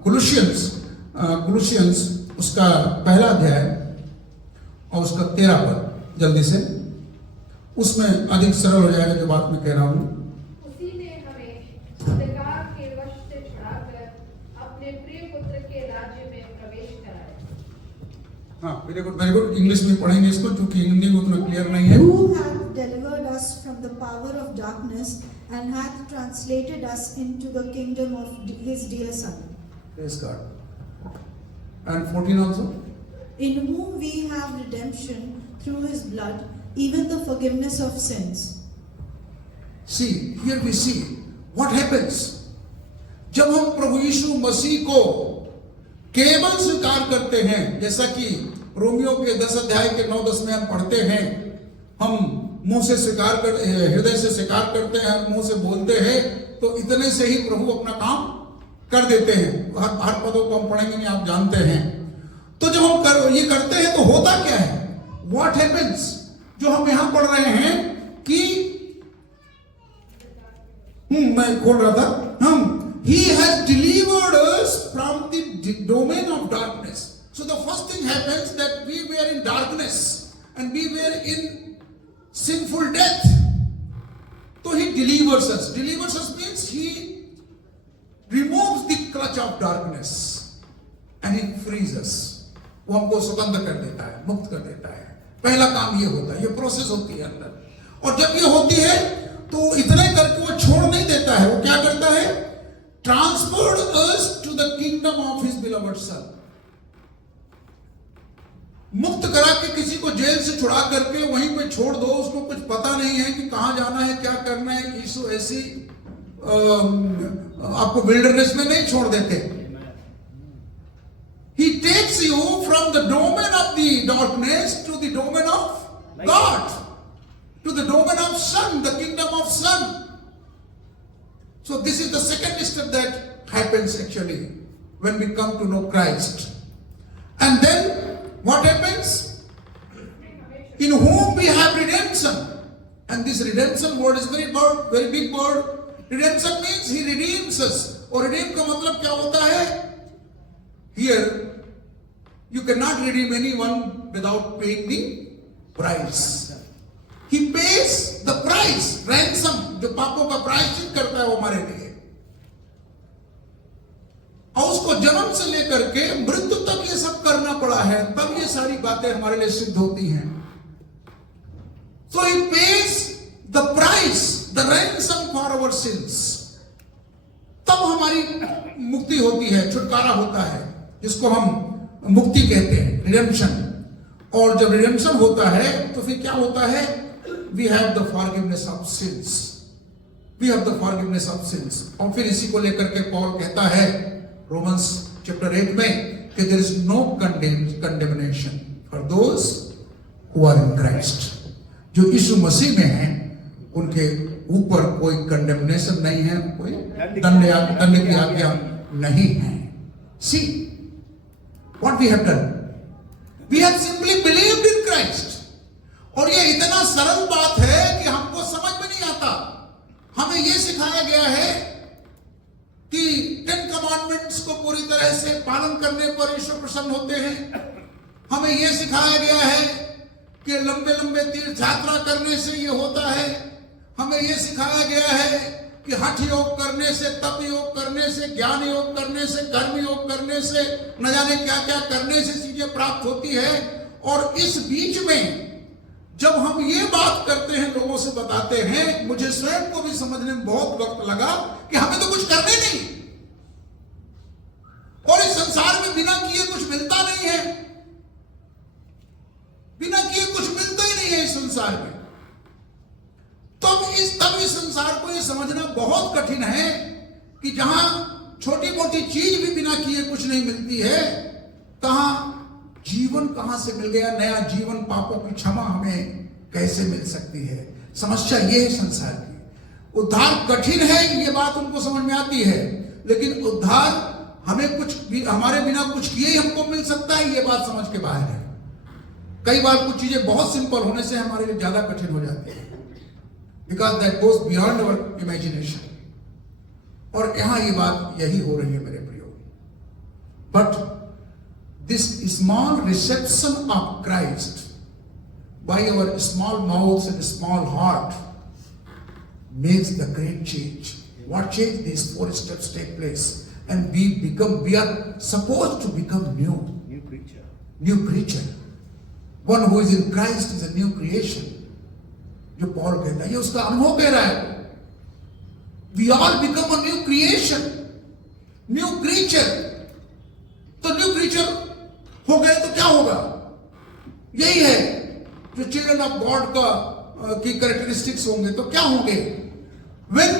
कुलुसियंस उसका पहला अध्याय और उसका 13 पद, जल्दी से, उसमें अधिक सरल हो जाएगा जो बात मैं कह रहा हूं। उसी ने हमें अंधकार के वश से छुड़ाकर अपने प्रिय पुत्र के राज्य में प्रवेश कराया। हाँ, वेरी गुड। इंग्लिश में पढ़ेंगे इसको क्योंकि हिंदी में उतना क्लियर नहीं है। Who hath delivered us from the power of darkness and hath translated us into the kingdom of his dear Son. Praise God. And 14 also. In whom we have redemption through his blood, even the forgiveness of sins. See, here we see what happens. जब हम प्रभु यीशु मसीह को केवल स्वीकार करते हैं, जैसा कि रोमियो के 10 अध्याय के 9-10 में हम पढ़ते हैं, हम मुंह से स्वीकार कर, हृदय से स्वीकार करते हैं, मुंह से बोलते हैं, तो इतने से ही प्रभु अपना काम कर देते हैं। हर पदों को हम पढ़ेंगे नहीं, आप जानते हैं। तो जब हम ये करते हैं तो होता क्या है? What happens? जो हम यहां पढ़ रहे हैं कि मैं खोल रहा था, He has delivered us from the domain of darkness. So the first thing happens that we were in darkness and we were in sinful death. So he delivers us. Delivers us means he removes the clutch of darkness and he frees us. वो हमको स्वतंत्र कर देता है, मुक्त कर देता है। पहला काम ये होता है, ये प्रोसेस होती है अंदर। और जब ये होती है तो इतने करके वो छोड़ नहीं देता है। वो क्या करता है? Transferred us to the kingdom of his beloved son. मुक्त करा के किसी को जेल से छुड़ा करके वहीं पे छोड़ दो, उसको कुछ पता नहीं है कि कहां जाना है, क्या करना है। यीशु ऐसी आपको विल्डरनेस में नहीं छोड़ देते। He takes you from the domain of the darkness to the domain of God, to the domain of Son, the kingdom of Son. So this is the second step that happens actually when we come to know Christ. And then what happens? In whom we have redemption. And this redemption word is very big word. Redemption means he redeems us. और redeem का मतलब क्या होता है? Here you cannot redeem anyone without paying the price. He pays the price, ransom, जो पापों का प्रायश्चित करता है वो हमारे लिए। और उसको जन्म से लेकर के मृत्यु तक ये सब करना पड़ा है, तब ये सारी बातें हमारे लिए सिद्ध होती हैं। So he pays the price, the ransom for our sins. तब हमारी मुक्ति होती है, छुटकारा होता है, जिसको हम मुक्ति कहते हैं, रिडेम्पशन। और जब रिडेम्पशन होता है तो फिर क्या होता है? We have the forgiveness of sins. We have the forgiveness of sins. और फिर इसी को लेकर के पॉल कहता है रोमन्स चैप्टर 8 में कि there is no condemnation for those who are in Christ. जो यीशु मसीह में हैं उनके ऊपर कोई कंडेमनेशन नहीं है, कोई दंड की आज्ञा नहीं है। See what we have done. We have simply believed in Christ. और ये इतना सरल बात है कि हमको समझ में नहीं आता। हमें ये सिखाया गया है कि 10 कमांडमेंट्स को पूरी तरह से पालन करने पर ईश्वर प्रसन्न होते हैं। हमें ये सिखाया गया है कि लंबे लंबे तीर्थ यात्रा करने से ये होता है। हमें ये सिखाया गया है कि हठ योग करने से, तप योग करने से, ज्ञान योग करने से, कर्म योग करने से, न जाने क्या क्या करने से चीजें प्राप्त होती है। और इस बीच में जब हम ये बात करते हैं, लोगों से बताते हैं, मुझे स्वयं को भी समझने में बहुत वक्त लगा कि हमें तो कुछ करने नहीं, और इस संसार में बिना किए कुछ मिलता नहीं है, बिना किए कुछ मिलता ही नहीं है इस संसार में। तब इस संसार को ये समझना बहुत कठिन है कि जहां छोटी मोटी चीज भी बिना किए कुछ नहीं मिलती है, कहां जीवन कहां से मिल गया, नया जीवन, पापों की क्षमा हमें कैसे मिल सकती है। समस्या ये है संसार की। उद्धार कठिन है, ये बात उनको समझ में आती है, लेकिन उद्धार हमें कुछ भी, हमारे बिना कुछ किए ही हमको मिल सकता है, ये बात समझ के बाहर है। कई बार कुछ चीजें बहुत सिंपल होने से हमारे लिए ज्यादा कठिन हो जाती है, because that goes beyond our imagination. और यहां ये बात यही हो रही है मेरे प्रियो। But this small reception of Christ by our small mouths and small heart makes the great change. What change? These 4 steps take place and we are supposed to become new creature. One who is in Christ is a new creation. जो पॉल कहता है, ये उसका अनुभव कह रहा है। We all become a new creation, new creature. तो न्यू क्रीचर हो गए तो क्या होगा? यही है जो चिल्ड्रन ऑफ गॉड का की कैरेक्टरिस्टिक्स होंगे। तो क्या होंगे? When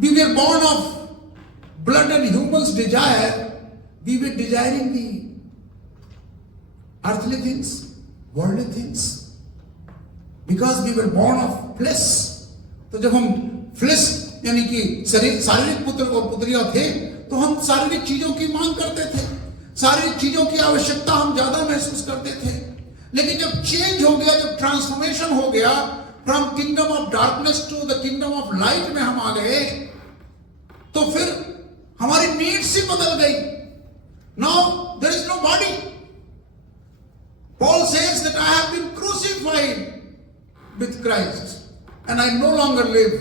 we were born of blood and human's desire, we were desiring the earthly things, worldly things, because we were born of flesh. तो जब हम फ्लेश यानी कि शारीरिक पुत्र और पुत्रियां थे, तो हम शारीरिक चीजों की मांग करते थे, शारीरिक चीजों की आवश्यकता हम ज्यादा महसूस करते थे। लेकिन जब चेंज हो गया, जब ट्रांसफॉर्मेशन हो गया, from kingdom of darkness to the kingdom of light में हम आ गए, तो फिर हमारी नीड्स ही बदल गई। Now there is no body. Paul says that I have been crucified with Christ, and I no longer live,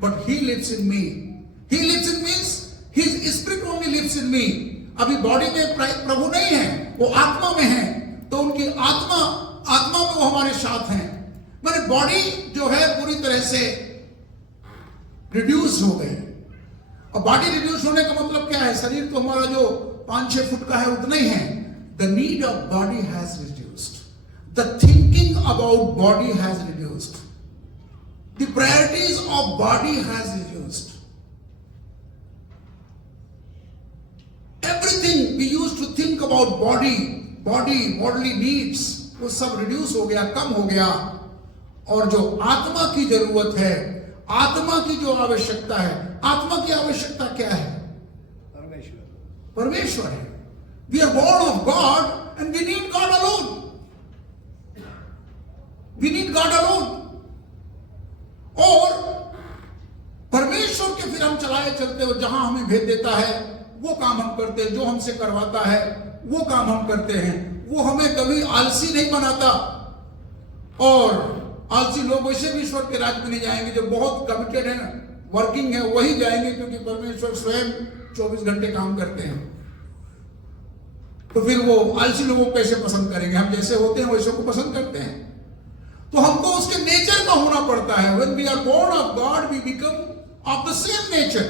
but He lives in me. He lives in means His Spirit only lives in me. अभी बॉडी में प्रभु नहीं है, वो आत्मा में है, तो उनकी आत्मा में वो हमारे साथ हैं। मैंने बॉडी जो है पूरी तरह से रिड्यूस हो गई। और बॉडी रिड्यूस होने का मतलब क्या है? शरीर तो हमारा जो 5-6 फुट का है उतना ही है। The need of body has reduced, the thinking about body has reduced, the priorities of body has reduced. Everything we used to think about bodily needs, वो सब रिड्यूस हो गया, कम हो गया। और जो आत्मा की जरूरत है, आत्मा की जो आवश्यकता है, आत्मा की आवश्यकता क्या है? परमेश्वर है। We are born of God and we need God alone. We need God alone. और परमेश्वर के फिर हम चलाए चलते हो, जहां हमें भेज देता है वो काम हम करते हैं, जो हमसे करवाता है वो काम हम करते हैं। वो हमें कभी आलसी नहीं बनाता। और आलसी लोग वैसे भी ईश्वर के राज्य में नहीं जाएंगे। जो बहुत कमिटेड है, वर्किंग है, वही जाएंगे, क्योंकि परमेश्वर स्वयं 24 घंटे काम करते हैं। तो फिर वो आलसी लोगों को कैसे पसंद करेंगे? हम जैसे होते हैं वैसे को पसंद करते हैं। तो हमको उसके नेचर का होना पड़ता है। When we are born of God, we become of the same nature.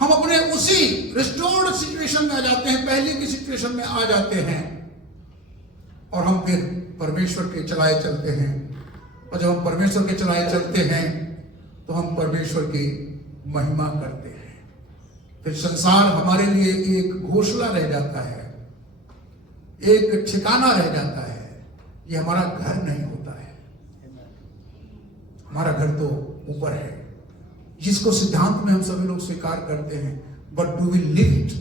हम अपने उसी रिस्टोर्ड सिचुएशन में आ जाते हैं, पहले की सिचुएशन में आ जाते हैं, और हम फिर परमेश्वर के चलाए चलते हैं। और जब हम परमेश्वर के चलाए चलते हैं तो हम परमेश्वर की महिमा करते हैं। फिर संसार हमारे लिए एक घोषणा रह जाता है, एक ठिकाना रह जाता है। ये हमारा घर नहीं होता है। हमारा घर तो ऊपर है, जिसको सिद्धांत में हम सभी लोग स्वीकार करते हैं। But do we live it?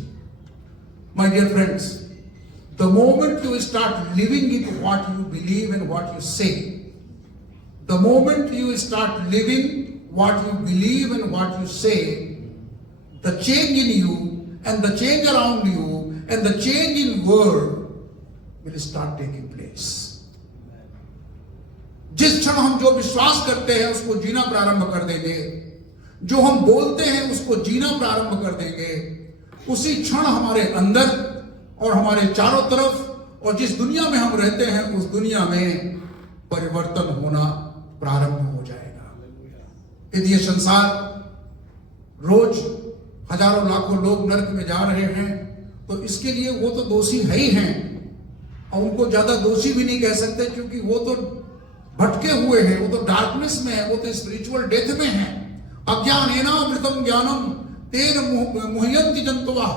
My dear friends, the moment you start living it, what you believe and what you say, the moment you start living what you believe and what you say, the change in you and the change around you and the change in world will start taking place. जिस क्षण हम जो विश्वास करते हैं उसको जीना प्रारंभ कर देंगे, जो हम बोलते हैं उसको जीना प्रारंभ कर देंगे, उसी क्षण हमारे अंदर और हमारे चारों तरफ और जिस दुनिया में हम रहते हैं उस दुनिया में परिवर्तन होना प्रारंभ हो जाएगा। यदि ये संसार रोज हजारों लाखों लोग नरक में जा रहे हैं, तो इसके लिए वो तो दोषी है ही हैं, और उनको ज्यादा दोषी भी नहीं कह सकते, क्योंकि वो तो भटके हुए हैं, वो तो डार्कनेस में है, वो तो स्पिरिचुअल डेथ में है। अज्ञानेनावृतम ज्ञानम तेन मुह्यन्ति जन्तवः,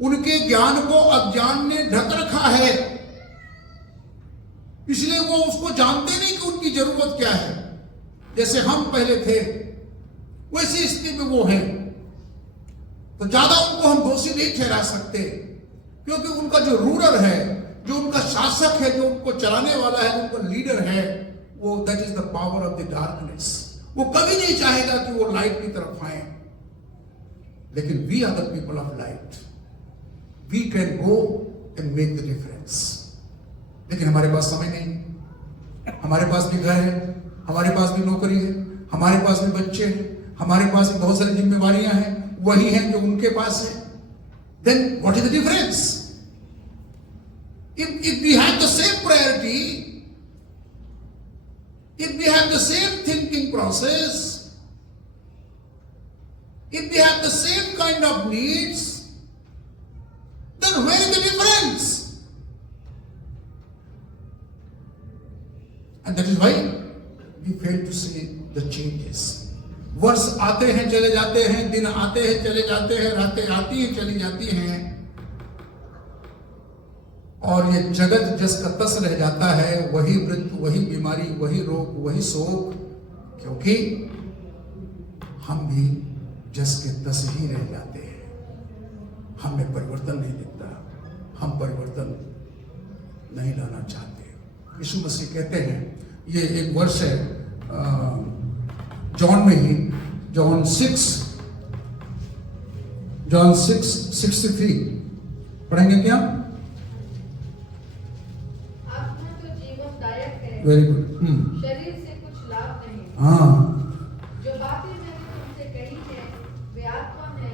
उनके ज्ञान को अज्ञान ने ढक रखा है, इसलिए वो उसको जानते नहीं कि उनकी जरूरत क्या है। जैसे हम पहले थे वैसी स्थिति में वो है, तो ज्यादा उनको हम दोषी नहीं ठहरा सकते, क्योंकि उनका जो रूलर है, जो उनका शासक है, जो उनको चलाने वाला है, उनका लीडर है, वो that is the power of the darkness. वो कभी नहीं चाहेगा कि वो लाइट की तरफ आए। लेकिन we are the people of light, we can go and make the difference. लेकिन हमारे पास समय नहीं। हमारे पास भी घर है, हमारे पास भी नौकरी है, हमारे पास भी बच्चे हैं, हमारे पास भी बहुत सारी जिम्मेवारियां हैं, वही हैं जो उनके पास है। Then what is the difference? If we had the same priority, if we have the same thinking process, if we have the same kind of needs, then where is the difference? And that is why we fail to see the changes. वर्ष आते हैं चले जाते हैं, दिन आते हैं चले जाते हैं, रातें आती हैं चली जाती हैं, और ये जगत जिसका तस रह जाता है, वही मृत्यु, वही बीमारी, वही रोग, वही शोक, क्योंकि हम भी जस के तस ही रह जाते हैं। हमें परिवर्तन नहीं दिखता, हम परिवर्तन नहीं लाना चाहते। यीशु मसीह कहते हैं, ये एक वर्ष है जॉन में ही, जॉन 6:63 पढ़ेंगे क्या? आत्मा तो जीवनदायक है, वेरी गुड। शरीर से कुछ लाभ नहीं। हाँ, जो बातें मैंने तुमसे कही हैं, वे आत्मा है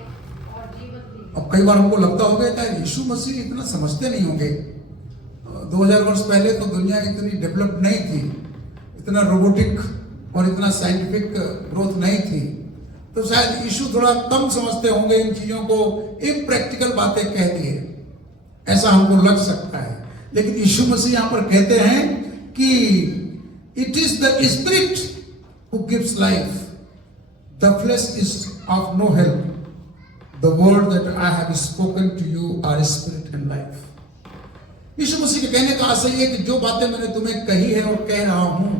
और जीवन भी। अब कई बार हमको लगता होगा कि यीशु मसीह इतना समझते नहीं होंगे। 2000 वर्ष पहले तो दुनिया इतनी डेवलप नहीं थी, इतना रोबोटिक और इतना साइंटिफिक ग्रोथ नहीं थी, तो शायद यीशु थोड़ा कम समझते होंगे इन चीजों को, इम्प्रैक्टिकल बातें कह दिए, ऐसा हमको लग सकता है। लेकिन यीशु मसीह यहां पर कहते हैं कि it is the spirit who gives life, the flesh is of no help, the word that I have spoken to you are spirit and life. Yeshu Masih के कहने का आशय है कि जो बातें मैंने तुम्हें कही है और कह रहा हूं,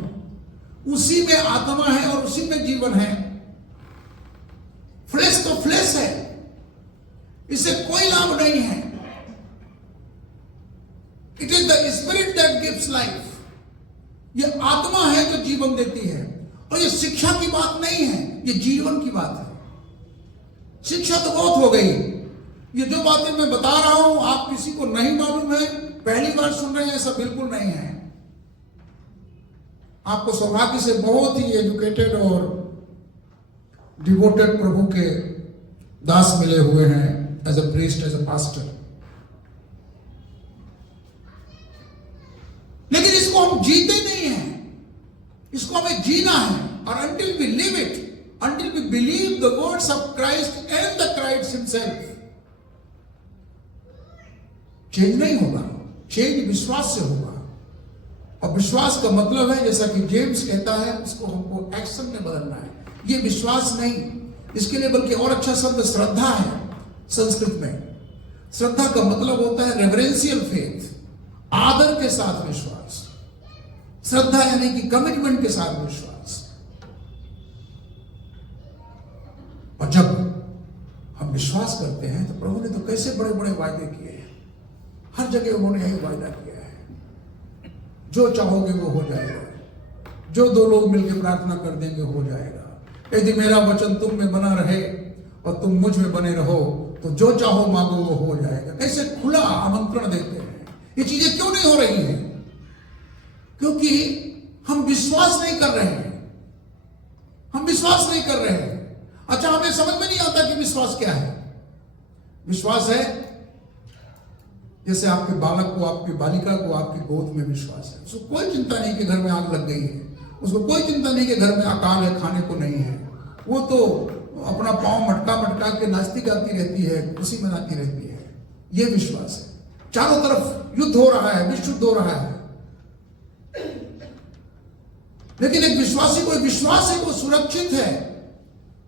उसी में आत्मा है और उसी में जीवन है। फ्लेश तो फ्लेश है, इससे कोई लाभ नहीं है। It is the spirit that gives life. ये आत्मा है जो जीवन देती है, और ये शिक्षा की बात नहीं है, ये जीवन की बात है। शिक्षा तो बहुत हो गई, ये जो बातें मैं बता रहा हूं आप किसी को नहीं मालूम है, पहली बार सुन रहे हैं, ऐसा बिल्कुल नहीं है। आपको सौभाग्य से बहुत ही एजुकेटेड और डिवोटेड प्रभु के दास मिले हुए हैं, as a priest, as a pastor. लेकिन इसको हम जीते नहीं हैं, इसको हमें जीना है। और until we live it, until we believe the words of Christ and the Christ himself, change नहीं होगा। चेंज विश्वास से होगा, और विश्वास का मतलब है, जैसा कि जेम्स कहता है, इसको हमको एक्शन में बदलना है। ये विश्वास नहीं, इसके लिए बल्कि और अच्छा शब्द श्रद्धा है। संस्कृत में श्रद्धा का मतलब होता है रेवरेंशियल फेथ, आदर के साथ विश्वास। श्रद्धा यानी कि कमिटमेंट के साथ विश्वास। और जब हम विश्वास करते हैं तो प्रभु ने तो कैसे बड़े बड़े वायदे किए हैं, हर जगह उन्होंने यही वायदा किया है, जो चाहोगे वो हो जाएगा, जो दो लोग मिलकर प्रार्थना कर देंगे हो जाएगा। यदि मेरा वचन तुम में बना रहे और तुम मुझ में बने रहो, तो जो चाहो मांगो वो हो जाएगा। कैसे खुला आमंत्रण देते हैं। ये चीजें क्यों नहीं हो रही हैं? क्योंकि हम विश्वास नहीं कर रहे हैं, हम विश्वास नहीं कर रहे हैं। अच्छा, हमें समझ में नहीं आता कि विश्वास क्या है। विश्वास है जैसे आपके बालक को, आपकी बालिका को आपकी गोद में विश्वास है। उसको कोई चिंता नहीं कि घर में आग लग गई है, उसको कोई चिंता नहीं कि घर में अकाल है, खाने को नहीं है। वो तो अपना पांव मटका मटका के नाचती गाती रहती है, खुशी मनाती रहती है। ये विश्वास है। चारों तरफ युद्ध हो रहा है, विश्व युद्ध हो रहा है, लेकिन एक विश्वासी को विश्वास है, वो सुरक्षित है।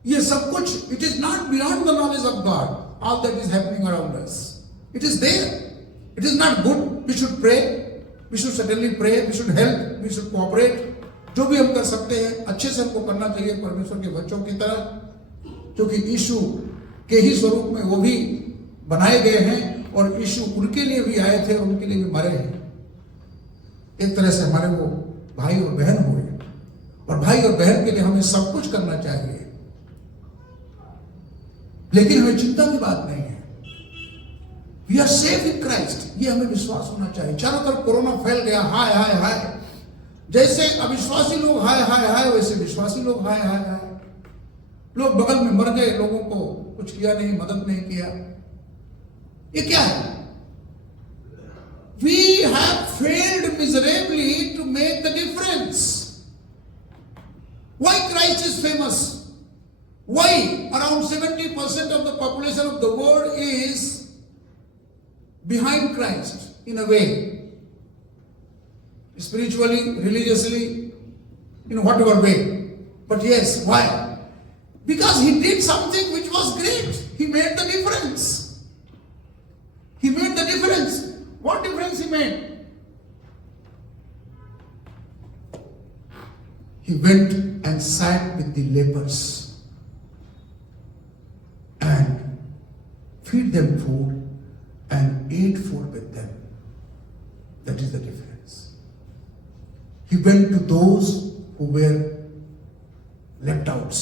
ये सब कुछ, it is not beyond the knowledge of God, all that is happening around us, it is there. It is not good. We should pray. We should certainly pray. We should help. We should cooperate. जो भी हम कर सकते हैं अच्छे से हमको करना चाहिए परमेश्वर के बच्चों की तरह, क्योंकि यीशु के ही स्वरूप में वो भी बनाए गए हैं, और यीशु उनके लिए भी आए थे और उनके लिए भी मरे हैं। एक तरह से हमारे वो भाई और बहन हुए, और भाई और बहन के लिए हमें सब कुछ करना चाहिए, लेकिन हमें चिंता की बात नहीं है। We are safe in Christ, ये हमें विश्वास होना चाहिए। चारों तरफ कोरोना फैल गया, हाय हाय हाय। जैसे अविश्वासी लोग हाय हाय हाय, वैसे विश्वासी लोग हाय हाय हाय। लोग बगल में मर गए, लोगों को कुछ किया नहीं, मदद नहीं किया। ये क्या है? We have failed miserably to make the difference. Why Christ is famous? Why around 70% of the population of the world is behind Christ in a way? Spiritually, religiously, in whatever way. But yes, why? Because he did something which was great. He made the difference. He made the difference. What difference he made? He went and sat with the lepers and feed them food and ate food with them. That is the difference. He went to those who were left outs,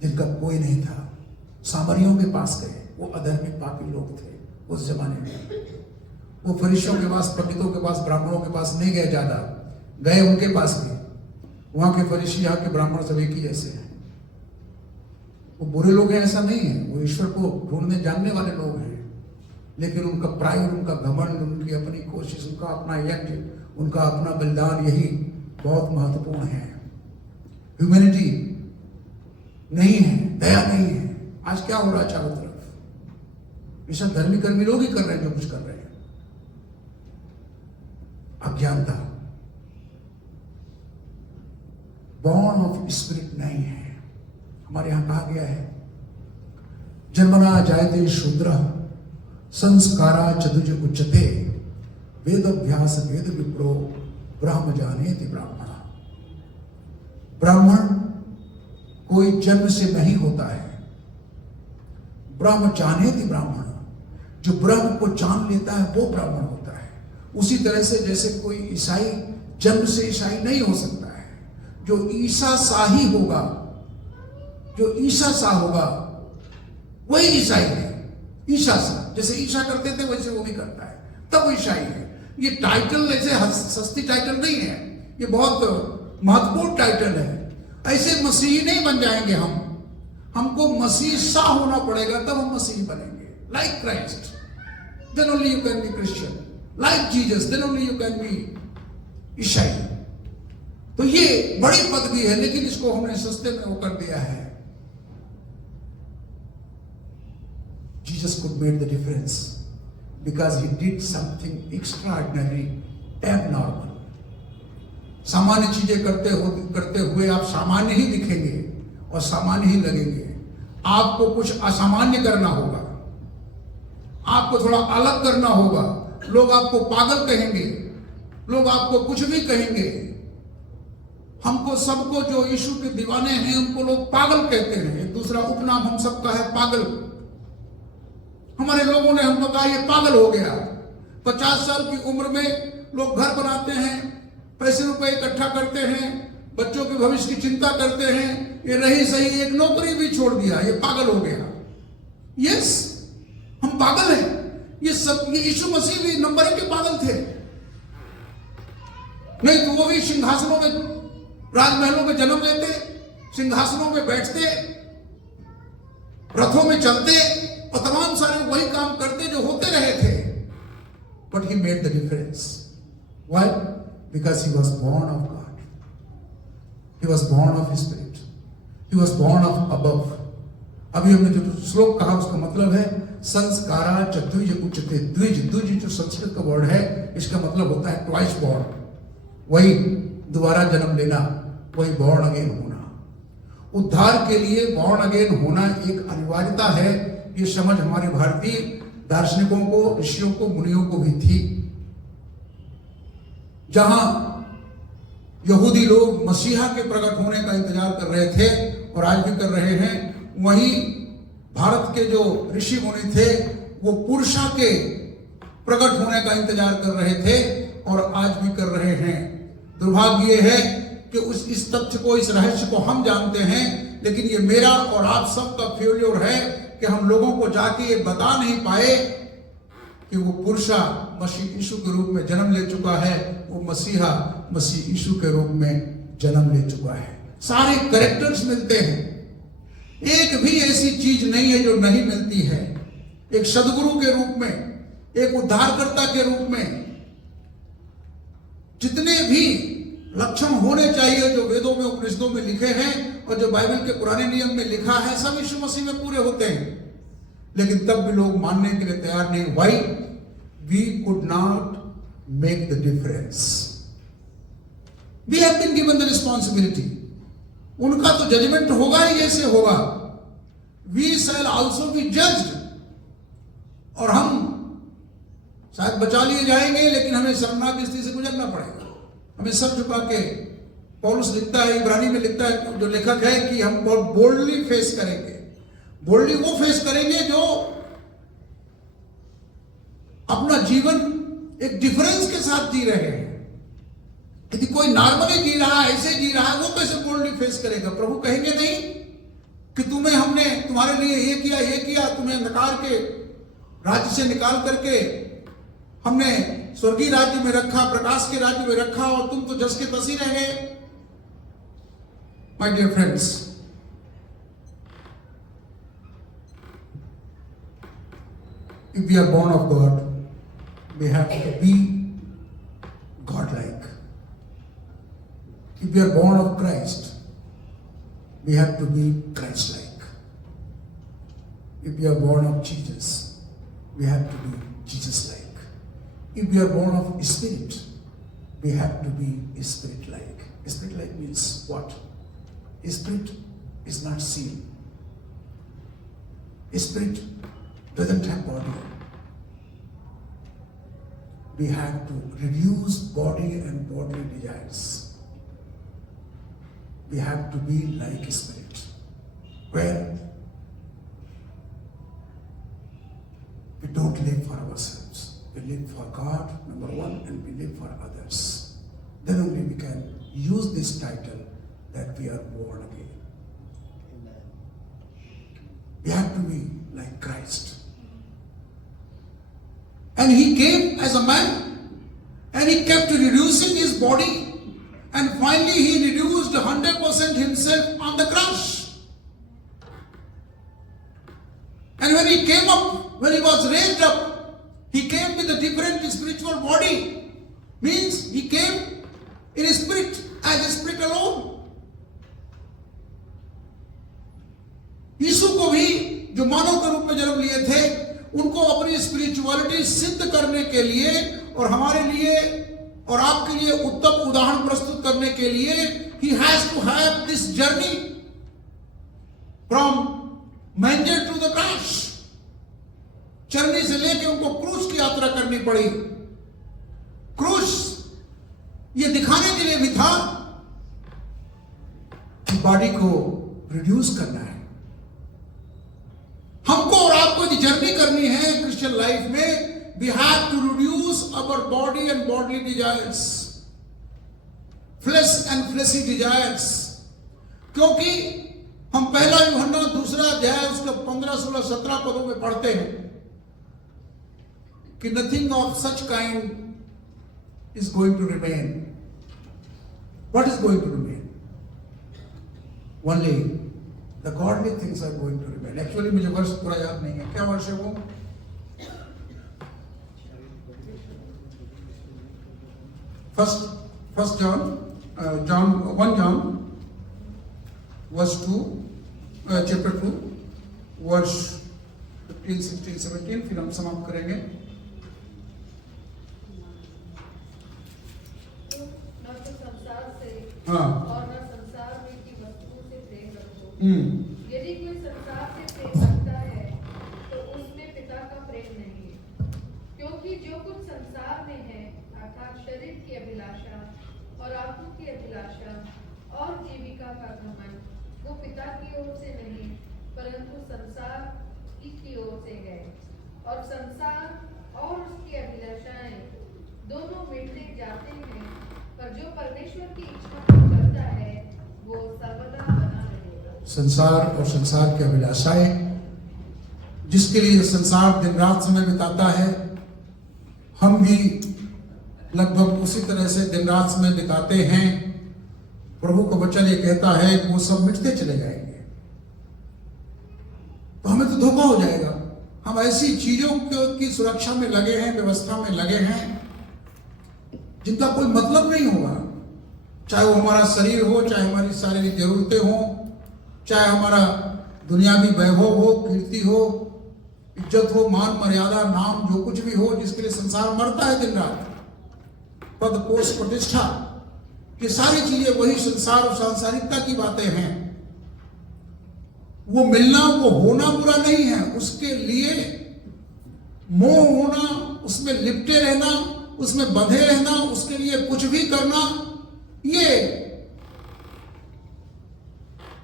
जिनका कोई नहीं था. सामरियों के पास गए. वो अधर्मी पापी लोग थे उस जमाने में. वो फरीसियों के पास, पंडितों के पास, ब्राह्मणों के पास नहीं गए ज्यादा. गए उनके पास भी. वहां के फरीसी, यहाँ के ब्राह्मण सब एक ही जैसे हैं. वो बुरे लोग हैं ऐसा नहीं है. वो ईश्वर को ढूंढने जानने वाले लोग हैं. लेकिन उनका प्राइड, उनका घमंड, उनकी अपनी कोशिश, उनका अपना यज्ञ, उनका अपना बलिदान, यही बहुत महत्वपूर्ण है. ह्यूमैनिटी नहीं है, दया नहीं है. आज क्या हो रहा है चारों तरफ? ये सब धर्मी कर्मी लोग ही कर रहे हैं जो कुछ कर रहे हैं. अज्ञानता. बॉर्न ऑफ स्पिरिट नहीं है. हमारे यहां कहा गया है, जन्मना जायते शूद्र संस्कारा चतुज उच्चते वेदोभ्यास वेद विप्रो ब्रह्म जानेति ब्राह्मणा. ब्राह्मण कोई जन्म से नहीं होता है. ब्रह्म जानेति ब्राह्मण. जो ब्रह्म को जान लेता है वो ब्राह्मण होता है. उसी तरह से जैसे कोई ईसाई जन्म से ईसाई नहीं हो सकता है. जो ईसा शाही होगा, जो ईसा सा होगा, वही ईसाई है. ईसा सा, जैसे ईसा करते थे वैसे वो भी करता है, तब वो ईसाई है. ये टाइटल ऐसे सस्ती टाइटल नहीं है. ये बहुत महत्वपूर्ण टाइटल है. ऐसे मसीही नहीं बन जाएंगे हम. हमको मसीह सा होना पड़ेगा, तब हम मसीही बनेंगे. Like Christ, then only you can be Christian. Like Jesus, then only you can be ईसाई. तो ये बड़ी पदवी है, लेकिन इसको हमने सस्ते में वो कर दिया है. Jesus could make the difference because he did something extraordinary, abnormal. सामान्य चीजें करते हुए आप सामान्य ही दिखेंगे और सामान्य ही लगेंगे. आपको कुछ असामान्य करना होगा. आपको थोड़ा अलग करना होगा. लोग आपको पागल कहेंगे, लोग आपको कुछ भी कहेंगे. हमको सबको जो यीशु के दीवाने हैं उनको लोग पागल कहते हैं. एक दूसरा उपनाम हम सबका है पागल. हमारे लोगों ने हमको कहा ये पागल हो गया. 50 साल की उम्र में लोग घर बनाते हैं, पैसे रुपए इकट्ठा करते हैं, बच्चों के भविष्य की चिंता करते हैं. ये रही सही एक नौकरी भी छोड़ दिया, ये पागल हो गया. यस, हम पागल हैं. ये सब, ये यीशु मसीह भी नंबर 1 के पागल थे. नहीं तो वो भी सिंहासनों में, राजमहलों में जन्म लेते, सिंहासनों में बैठते, रथों में चलते और तमाम सारे वही काम करते जो होते रहे थे. But he made the difference. Why? Because he was born of God. He was born of Spirit. He was born of above. अभी हमने जो श्लोक कहा उसका मतलब है संस्कारा च द्विज उच्चते. द्विज, द्विज जो संस्कृत का वर्ड है, इसका मतलब होता है ट्वाइस बॉर्न. वही दोबारा जन्म लेना, वही बॉर्न अगेन होना. उद्धार के लिए बॉर्न अगेन होना एक अनिवार्यता है. ये समझ हमारे भारतीय दार्शनिकों को, ऋषियों को, मुनियों को भी थी. जहां यहूदी लोग मसीहा के प्रकट होने का इंतजार कर रहे थे और आज भी कर रहे हैं, वहीं भारत के जो ऋषि मुनि थे वो पुरुषा के प्रकट होने का इंतजार कर रहे थे और आज भी कर रहे हैं. दुर्भाग्य ये है कि इस तथ्य को, इस रहस्य को हम जानते हैं, लेकिन ये मेरा और आप सबका फेल्योर है कि हम लोगों को जाके ये बता नहीं पाए कि वो पुरुषा मसीह यीशु के रूप में जन्म ले चुका है, वो मसीहा मसीह यीशु के रूप में जन्म ले चुका है. सारे कैरेक्टर्स मिलते हैं. एक भी ऐसी चीज नहीं है जो नहीं मिलती है. एक सदगुरु के रूप में, एक उद्धारकर्ता के रूप में, जितने भी लक्षण होने चाहिए जो वेदों में उपनिषदों में लिखे हैं और जो बाइबल के पुराने नियम में लिखा है, सब यीशु मसीह में पूरे होते हैं। लेकिन तब भी लोग मानने के लिए तैयार नहीं। Why? We could not make the difference. We have been given the responsibility. उनका तो जजमेंट होगा ही जैसे होगा। We shall also be judged. और हम शायद बचा लिए जाएंगे, लेकिन हमें शर्मनाक स्थिति से गुजरना पड़ेगा। हमें सर झुका के, पौलुस लिखता है, इब्रानी में लिखता है जो लेखक है, कि हम बहुत बोल्डली फेस करेंगे। बोल्डली वो फेस करेंगे जो अपना जीवन एक डिफरेंस के साथ जी रहे हैं। यदि कोई नॉर्मली जी रहा है, ऐसे जी रहा है, वो कैसे बोल्डली फेस करेगा? प्रभु कहेंगे नहीं कि हमने तुम्हारे लिए ये किया, तुम्हें अंधकार के राज्य से निकाल करके हमने स्वर्गीय राज्य में रखा, प्रकाश के राज्य में रखा, और तुम तो जस के तसी रह गए। My dear friends, if we are born of God, we have to be God-like. If we are born of Christ, we have to be Christ-like. If we are born of Jesus, we have to be Jesus-like. If we are born of Spirit, we have to be Spirit-like. Spirit-like means what? Spirit is not seen. Spirit doesn't have body. We have to reduce body and bodily desires. We have to be like Spirit, where we don't live for ourselves. We live for God, number one, and we live for others. Then only we can use this title that we are born again. We have to be like Christ. And he came as a man, and he kept reducing his body, and finally he reduced 100% himself on the cross. And when he came up, when he was raised up, he came with a different spiritual body. Means he came in spirit, as a spirit alone. यीशु को भी जो मानव के रूप में जन्म लिए थे, उनको अपनी स्पिरिचुअलिटी सिद्ध करने के लिए और हमारे लिए और आपके लिए उत्तम उदाहरण प्रस्तुत करने के लिए he has to have this journey from manger to the cross. चरनी से लेके उनको क्रूस की यात्रा करनी पड़ी। क्रूस ये दिखाने के लिए भी था कि बॉडी को रिड्यूस करना है। हमको और आपको यदि जर्नी करनी है क्रिश्चियन लाइफ में, we have to reduce our body and bodily desires, flesh and fleshy desires. क्योंकि हम पहला यूहन्ना दूसरा अध्याय उसके 15, 16, 17 पदों में पढ़ते हैं कि nothing of such kind is going to remain. What is going to remain? Only the godly things are going to remain. Actually मुझे वर्ष पूरा याद नहीं है, क्या वर्ष है वो? First John 1 John verse 2, chapter 2 वर्ष 15, 16, 17, फिर हम समाप्त करेंगे। हाँ। और न संसार में की वस्तुओं से प्रेम रखो। यदि कोई संसार से प्रेम रखता है तो उसमें पिता का प्रेम नहीं है, क्योंकि जो कुछ संसार में है, अर्थात शरीर की अभिलाषा और आंखों की अभिलाषा और जीविका का घमंड, वो पिता की ओर से नहीं परंतु संसार की ओर से है। और संसार और उसकी अभिलाषाएं दोनों मिटते जाते हैं, पर जो परमेश्वर की इच्छा को करता है वो सर्वदा बना रहेगा। संसार और संसार की अभिलाषाएं, जिसके लिए संसार दिन रात समय बिताता है, हम भी लगभग उसी तरह से दिन रात समय बिताते हैं। प्रभु का वचन ये कहता है कि वो सब मिटते चले जाएंगे, तो हमें तो धोखा हो जाएगा। हम ऐसी चीजों की सुरक्षा में लगे हैं, व्यवस्था में लगे हैं जिनका कोई मतलब नहीं होगा। चाहे वो हमारा शरीर हो, चाहे हमारी शारीरिक जरूरतें हो, चाहे हमारा दुनियावी वैभव हो, कीर्ति हो, इज्जत हो, मान मर्यादा, नाम, जो कुछ भी हो, जिसके लिए संसार मरता है दिन रात, पद पोस्ट प्रतिष्ठा, ये सारी चीजें वही संसार और सांसारिकता की बातें हैं। वो मिलना, वो होना बुरा नहीं है, उसके लिए मोह होना, उसमें लिपटे रहना, उसमें बंधे रहना, उसके लिए कुछ भी करना, ये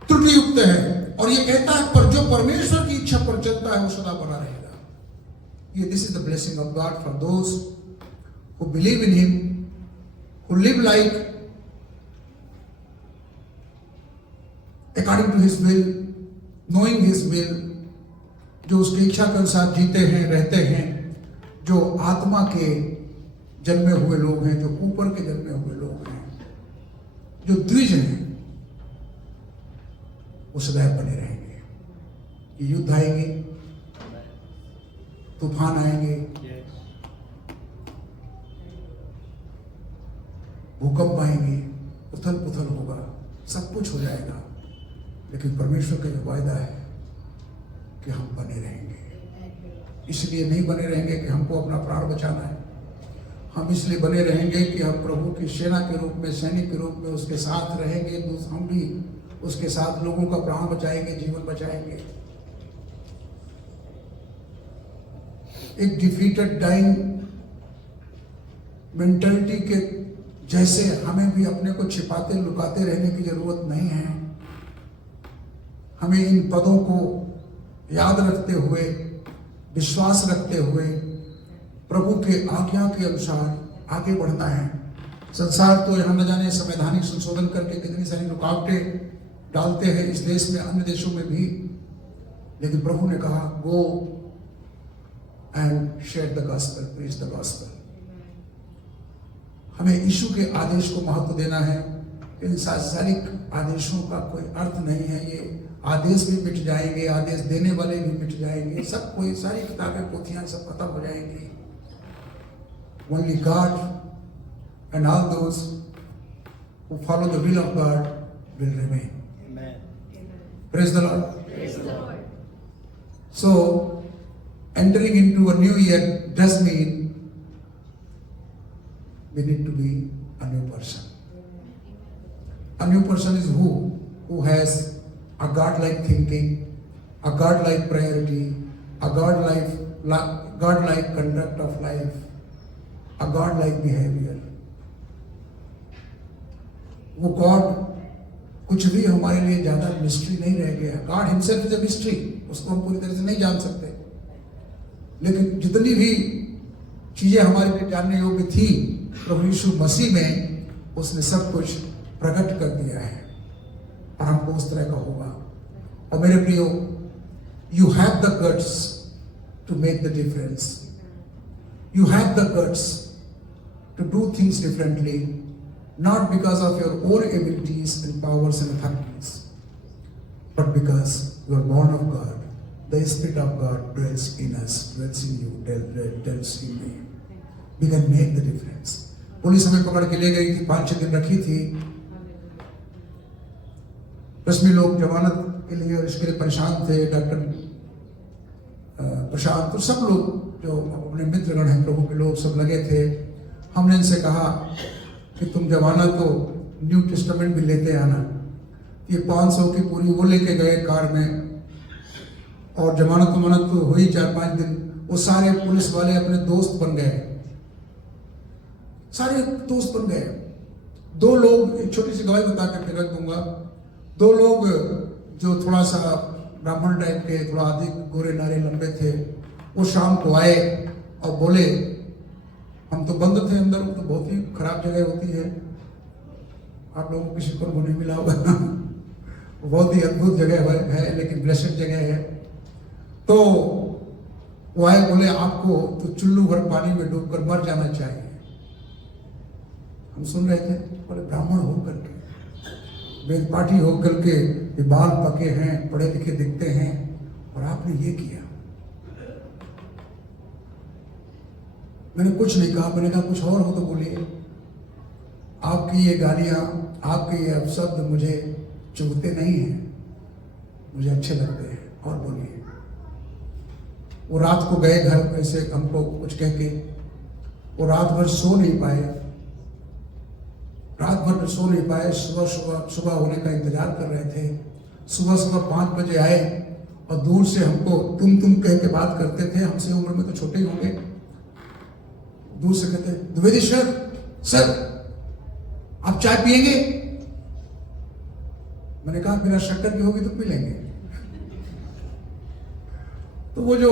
त्रुटि युक्त है। और ये कहता है पर जो परमेश्वर की इच्छा पर चलता है वो सदा बना रहेगा। ये this is the blessing of God for those who believe in him, who live like according to his will, knowing his will, जो उसकी इच्छा के अनुसार जीते हैं, रहते हैं, जो आत्मा के जन्मे हुए लोग हैं, जो ऊपर के जन्मे हुए लोग हैं, जो द्विज हैं, वो सदैव बने रहेंगे। ये युद्ध आएंगे, तूफान आएंगे, भूकंप आएंगे, उथल पुथल होगा, सब कुछ हो जाएगा, लेकिन परमेश्वर का जो वायदा है कि हम बने रहेंगे। इसलिए नहीं बने रहेंगे कि हमको अपना प्राण बचाना है, हम इसलिए बने रहेंगे कि हम प्रभु की सेना के रूप में, सैनिक के रूप में उसके साथ रहेंगे। हम भी उसके साथ लोगों का प्राण बचाएंगे, जीवन बचाएंगे। एक डिफीटेड डाइंग मेंटालिटी के जैसे हमें भी अपने को छिपाते लुकाते रहने की जरूरत नहीं है। हमें इन पदों को याद रखते हुए, विश्वास रखते हुए, प्रभु के आज्ञा के अनुसार आगे बढ़ना है। संसार तो यहाँ न जाने संवैधानिक संशोधन करके कितनी सारी रुकावटें डालते हैं इस देश में, अन्य देशों में भी, लेकिन प्रभु ने कहा go and share the gospel, preach the gospel. हमें यीशु के आदेश को महत्व देना है। इन सांसारिक आदेशों का कोई अर्थ नहीं है। ये आदेश भी मिट जाएंगे, आदेश देने वाले भी मिट जाएंगे, सब कोई सारी किताबें, पोथियां सब खत्म हो जाएंगी। Only God and all those who follow the will of God will remain. Amen. Praise the Lord. Praise the Lord. So, entering into a new year does mean we need to be a new person. A new person is who has a God-like thinking, a God-like priority, a God-like conduct of life, a God-like behavior. वो गॉड कुछ भी हमारे लिए ज्यादा मिस्ट्री नहीं रह गया। God himself is a mystery, उसको हम पूरी तरह से नहीं जान सकते, लेकिन जितनी भी चीजें हमारे लिए जानने योग्य थी, प्रभु यीशु मसीह में उसने सब कुछ प्रकट कर दिया है और हमको उस तरह का होगा। और मेरे प्रियो, you have the guts to make the difference, you have the guts to do things differently, not because of your own abilities and powers and authorities, but because you are born of God. The Spirit of God dwells in us, dwells in you, dwells in me. We can make the difference. Police हमें पकड़ के ले गई थी, 5-6 दिन रखी थी। रश्मि लोग जमानत के लिए और इसके लिए परेशान थे। डॉक्टर प्रशांत और सब लोग जो अपने मित्रगण हैं, प्रभु के लोग सब लगे थे। हमने इनसे कहा कि तुम जमानत तो न्यू टेस्टामेंट भी लेते आना। ये 500 की पूरी वो लेके गए कार में, और जमानत तो हुई 4-5 दिन। वो सारे पुलिस वाले अपने दोस्त बन गए, सारे दोस्त बन गए। 2 लोग, एक छोटी सी गवाही बता के रख दूंगा, 2 लोग जो थोड़ा सा ब्राह्मण टाइप के, थोड़ा अधिक गोरे नारे लंबे थे, वो शाम को आए और बोले, हम तो बंद थे अंदर, तो बहुत ही खराब जगह होती है, आप लोगों को किसी को नहीं मिला होगा बहुत ही अद्भुत जगह है, लेकिन ब्लेस्ड जगह है। तो वो आए, बोले आपको तो चुल्लू भर पानी में डूबकर मर जाना चाहिए। हम सुन रहे थे, बोले ब्राह्मण होकर के, वेद पाठी होकर के, बाल पके हैं, पढ़े लिखे दिखते हैं, और आपने ये किया। मैंने कुछ नहीं कहा, मैंने कहा कुछ और हो तो बोलिए। आपकी ये गालियां, आपके ये शब्द मुझे चुभते नहीं हैं, मुझे अच्छे लगते हैं। और बोलिए। वो रात को गए घर, ऐसे हमको कुछ कह के, वो रात भर सो नहीं पाए, रात भर सो नहीं पाए। सुबह होने का इंतजार कर रहे थे। सुबह 5 बजे आए और दूर से हमको तुम कह के बात करते थे। हमसे उम्र में तो छोटे ही होंगे। दूर से कहते, द्विवेदी सर आप चाय पिएंगे? मैंने कहा बिना शक्कर की होगी तो पी लेंगे। तो वो जो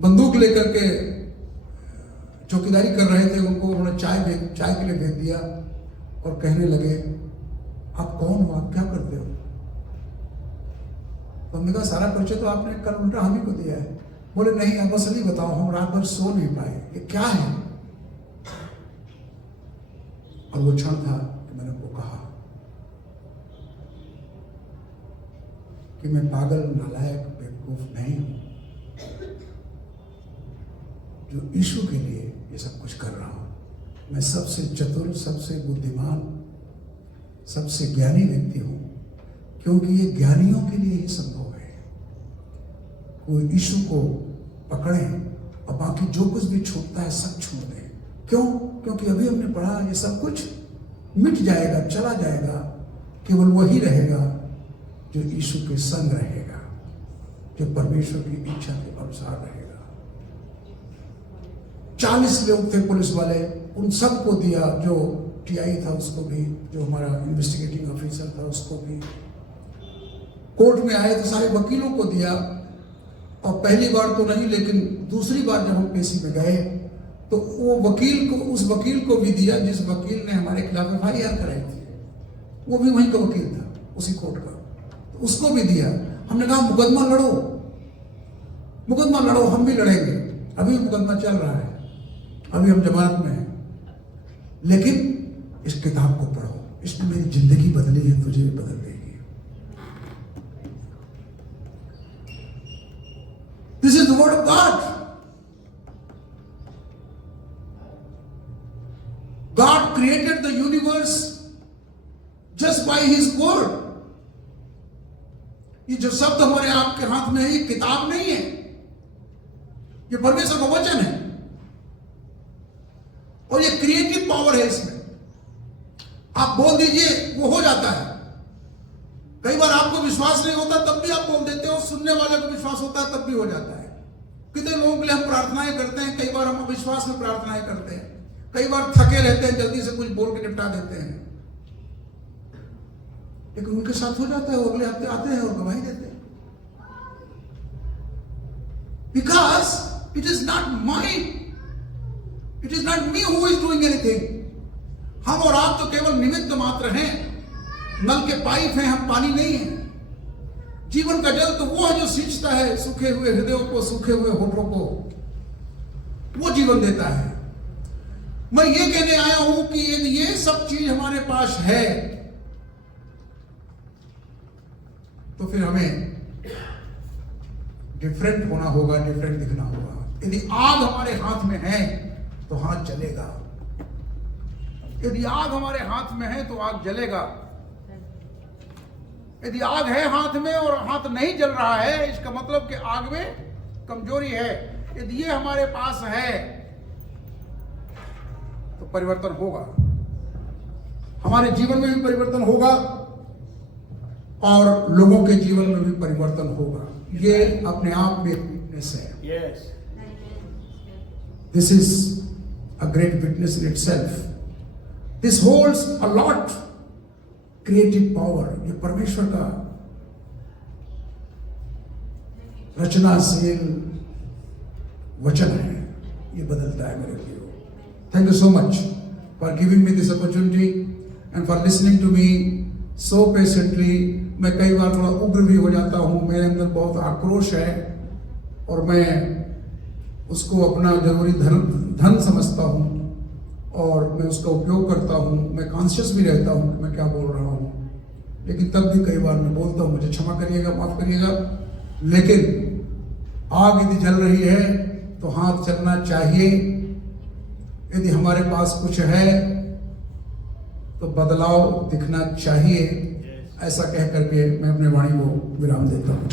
बंदूक लेकर के चौकीदारी कर रहे थे, उनको उन्होंने चाय के लिए भेज दिया और कहने लगे, आप कौन हो, आप क्या करते हो? तो हमने कहा सारा परिचय तो आपने कल उल्टा हम ही को दिया है। बोले नहीं, अब असली बताओ, हम रात भर सो नहीं पाए, ये क्या है? और वो क्षण था कि मैंने उनको कहा कि मैं पागल, नालायक, बेवकूफ नहीं हूं, जो यीशु के लिए ये सब कुछ कर रहा हूं। मैं सबसे चतुर, सबसे बुद्धिमान, सबसे ज्ञानी व्यक्ति हूं, क्योंकि ये ज्ञानियों के लिए ही संभव है। कोई यीशु को पकड़े और बाकी जो कुछ भी छूटता है सब छोड़ दें। क्यों? क्योंकि अभी हमने पढ़ा, ये सब कुछ मिट जाएगा, चला जाएगा, केवल वही रहेगा जो यीशु के संग रहेगा, जो परमेश्वर की इच्छा के अनुसार रहेगा। 40 लोग थे पुलिस वाले, उन सबको दिया, जो टीआई था उसको भी, जो हमारा इन्वेस्टिगेटिंग ऑफिसर था उसको भी। कोर्ट में आए तो सारे वकीलों को दिया, और पहली बार तो नहीं, लेकिन दूसरी बार जब हम पेशी में गए तो वो वकील को, उस वकील को भी दिया जिस वकील ने हमारे खिलाफ FIR कराई थी, वो भी वहीं का वकील था, उसी कोर्ट का, तो उसको भी दिया। हमने कहा मुकदमा लड़ो, हम भी लड़ेंगे। अभी मुकदमा चल रहा है, अभी हम जमानत में हैं, लेकिन इस किताब को पढ़ो, इसने मेरी जिंदगी बदली है, तुझे भी बदल देगी। This is the word of God. God created the universe just by His word. ये जो शब्द हमारे आपके हाथ में है, ये किताब नहीं है, ये परमेश्वर का वचन है, और ये क्रिएटिव पावर है इसमें। आप बोल दीजिए, वो हो जाता है। कई बार आपको विश्वास नहीं होता तब भी आप बोल देते हो, सुनने वाले को विश्वास होता है तब भी हो जाता है। कितने लोगों के लिए हम प्रार्थनाएं करते हैं, कई बार हम विश्वास में प्रार्थनाएं करते हैं, कई बार थके रहते हैं, जल्दी से कुछ बोल के निपटा देते हैं, लेकिन उनके साथ हो जाता है, वो अगले हफ्ते आते हैं और गवाही देते हैं। Because it is not my, it is not me who is doing anything. हम और आप तो केवल निमित्त मात्र हैं, नल के पाइप हैं, हम पानी नहीं है। जीवन का जल तो वो है जो सींचता है सूखे हुए हृदयों को, सूखे हुए होठों को, वो जीवन देता है। मैं ये कहने आया हूं कि यदि ये सब चीज हमारे पास है तो फिर हमें डिफरेंट होना होगा, डिफरेंट दिखना होगा। यदि आग हमारे हाथ में है तो हाथ जलेगा, यदि आग हमारे हाथ में है तो आग जलेगा। यदि आग है हाथ में और हाथ नहीं जल रहा है, इसका मतलब कि आग में कमजोरी है। यदि ये हमारे पास है तो परिवर्तन होगा, हमारे जीवन में भी परिवर्तन होगा और लोगों के जीवन में भी परिवर्तन होगा। ये अपने आप में एक विटनेस है। Yes. This is a great witness in itself. This holds a lot creative power. ये परमेश्वर का रचनाशील वचन है, ये बदलता है मेरे लिए। Thank you so much for giving me this opportunity and for listening to me so patiently. मैं कई बार थोड़ा उग्र भी हो जाता हूँ, मेरे अंदर बहुत आक्रोश है और मैं उसको अपना जरूरी धन समझता हूँ और मैं उसका उपयोग करता हूँ। मैं कॉन्शियस भी रहता हूँ कि मैं क्या बोल रहा हूँ, लेकिन तब भी कई बार मैं बोलता हूँ, मुझे क्षमा करिएगा, माफ करिएगा। लेकिन आग यदि जल रही है तो हाथ चलना चाहिए। यदि हमारे पास कुछ है तो बदलाव दिखना चाहिए। ऐसा कह करके मैं अपने वाणी को विराम देता हूँ।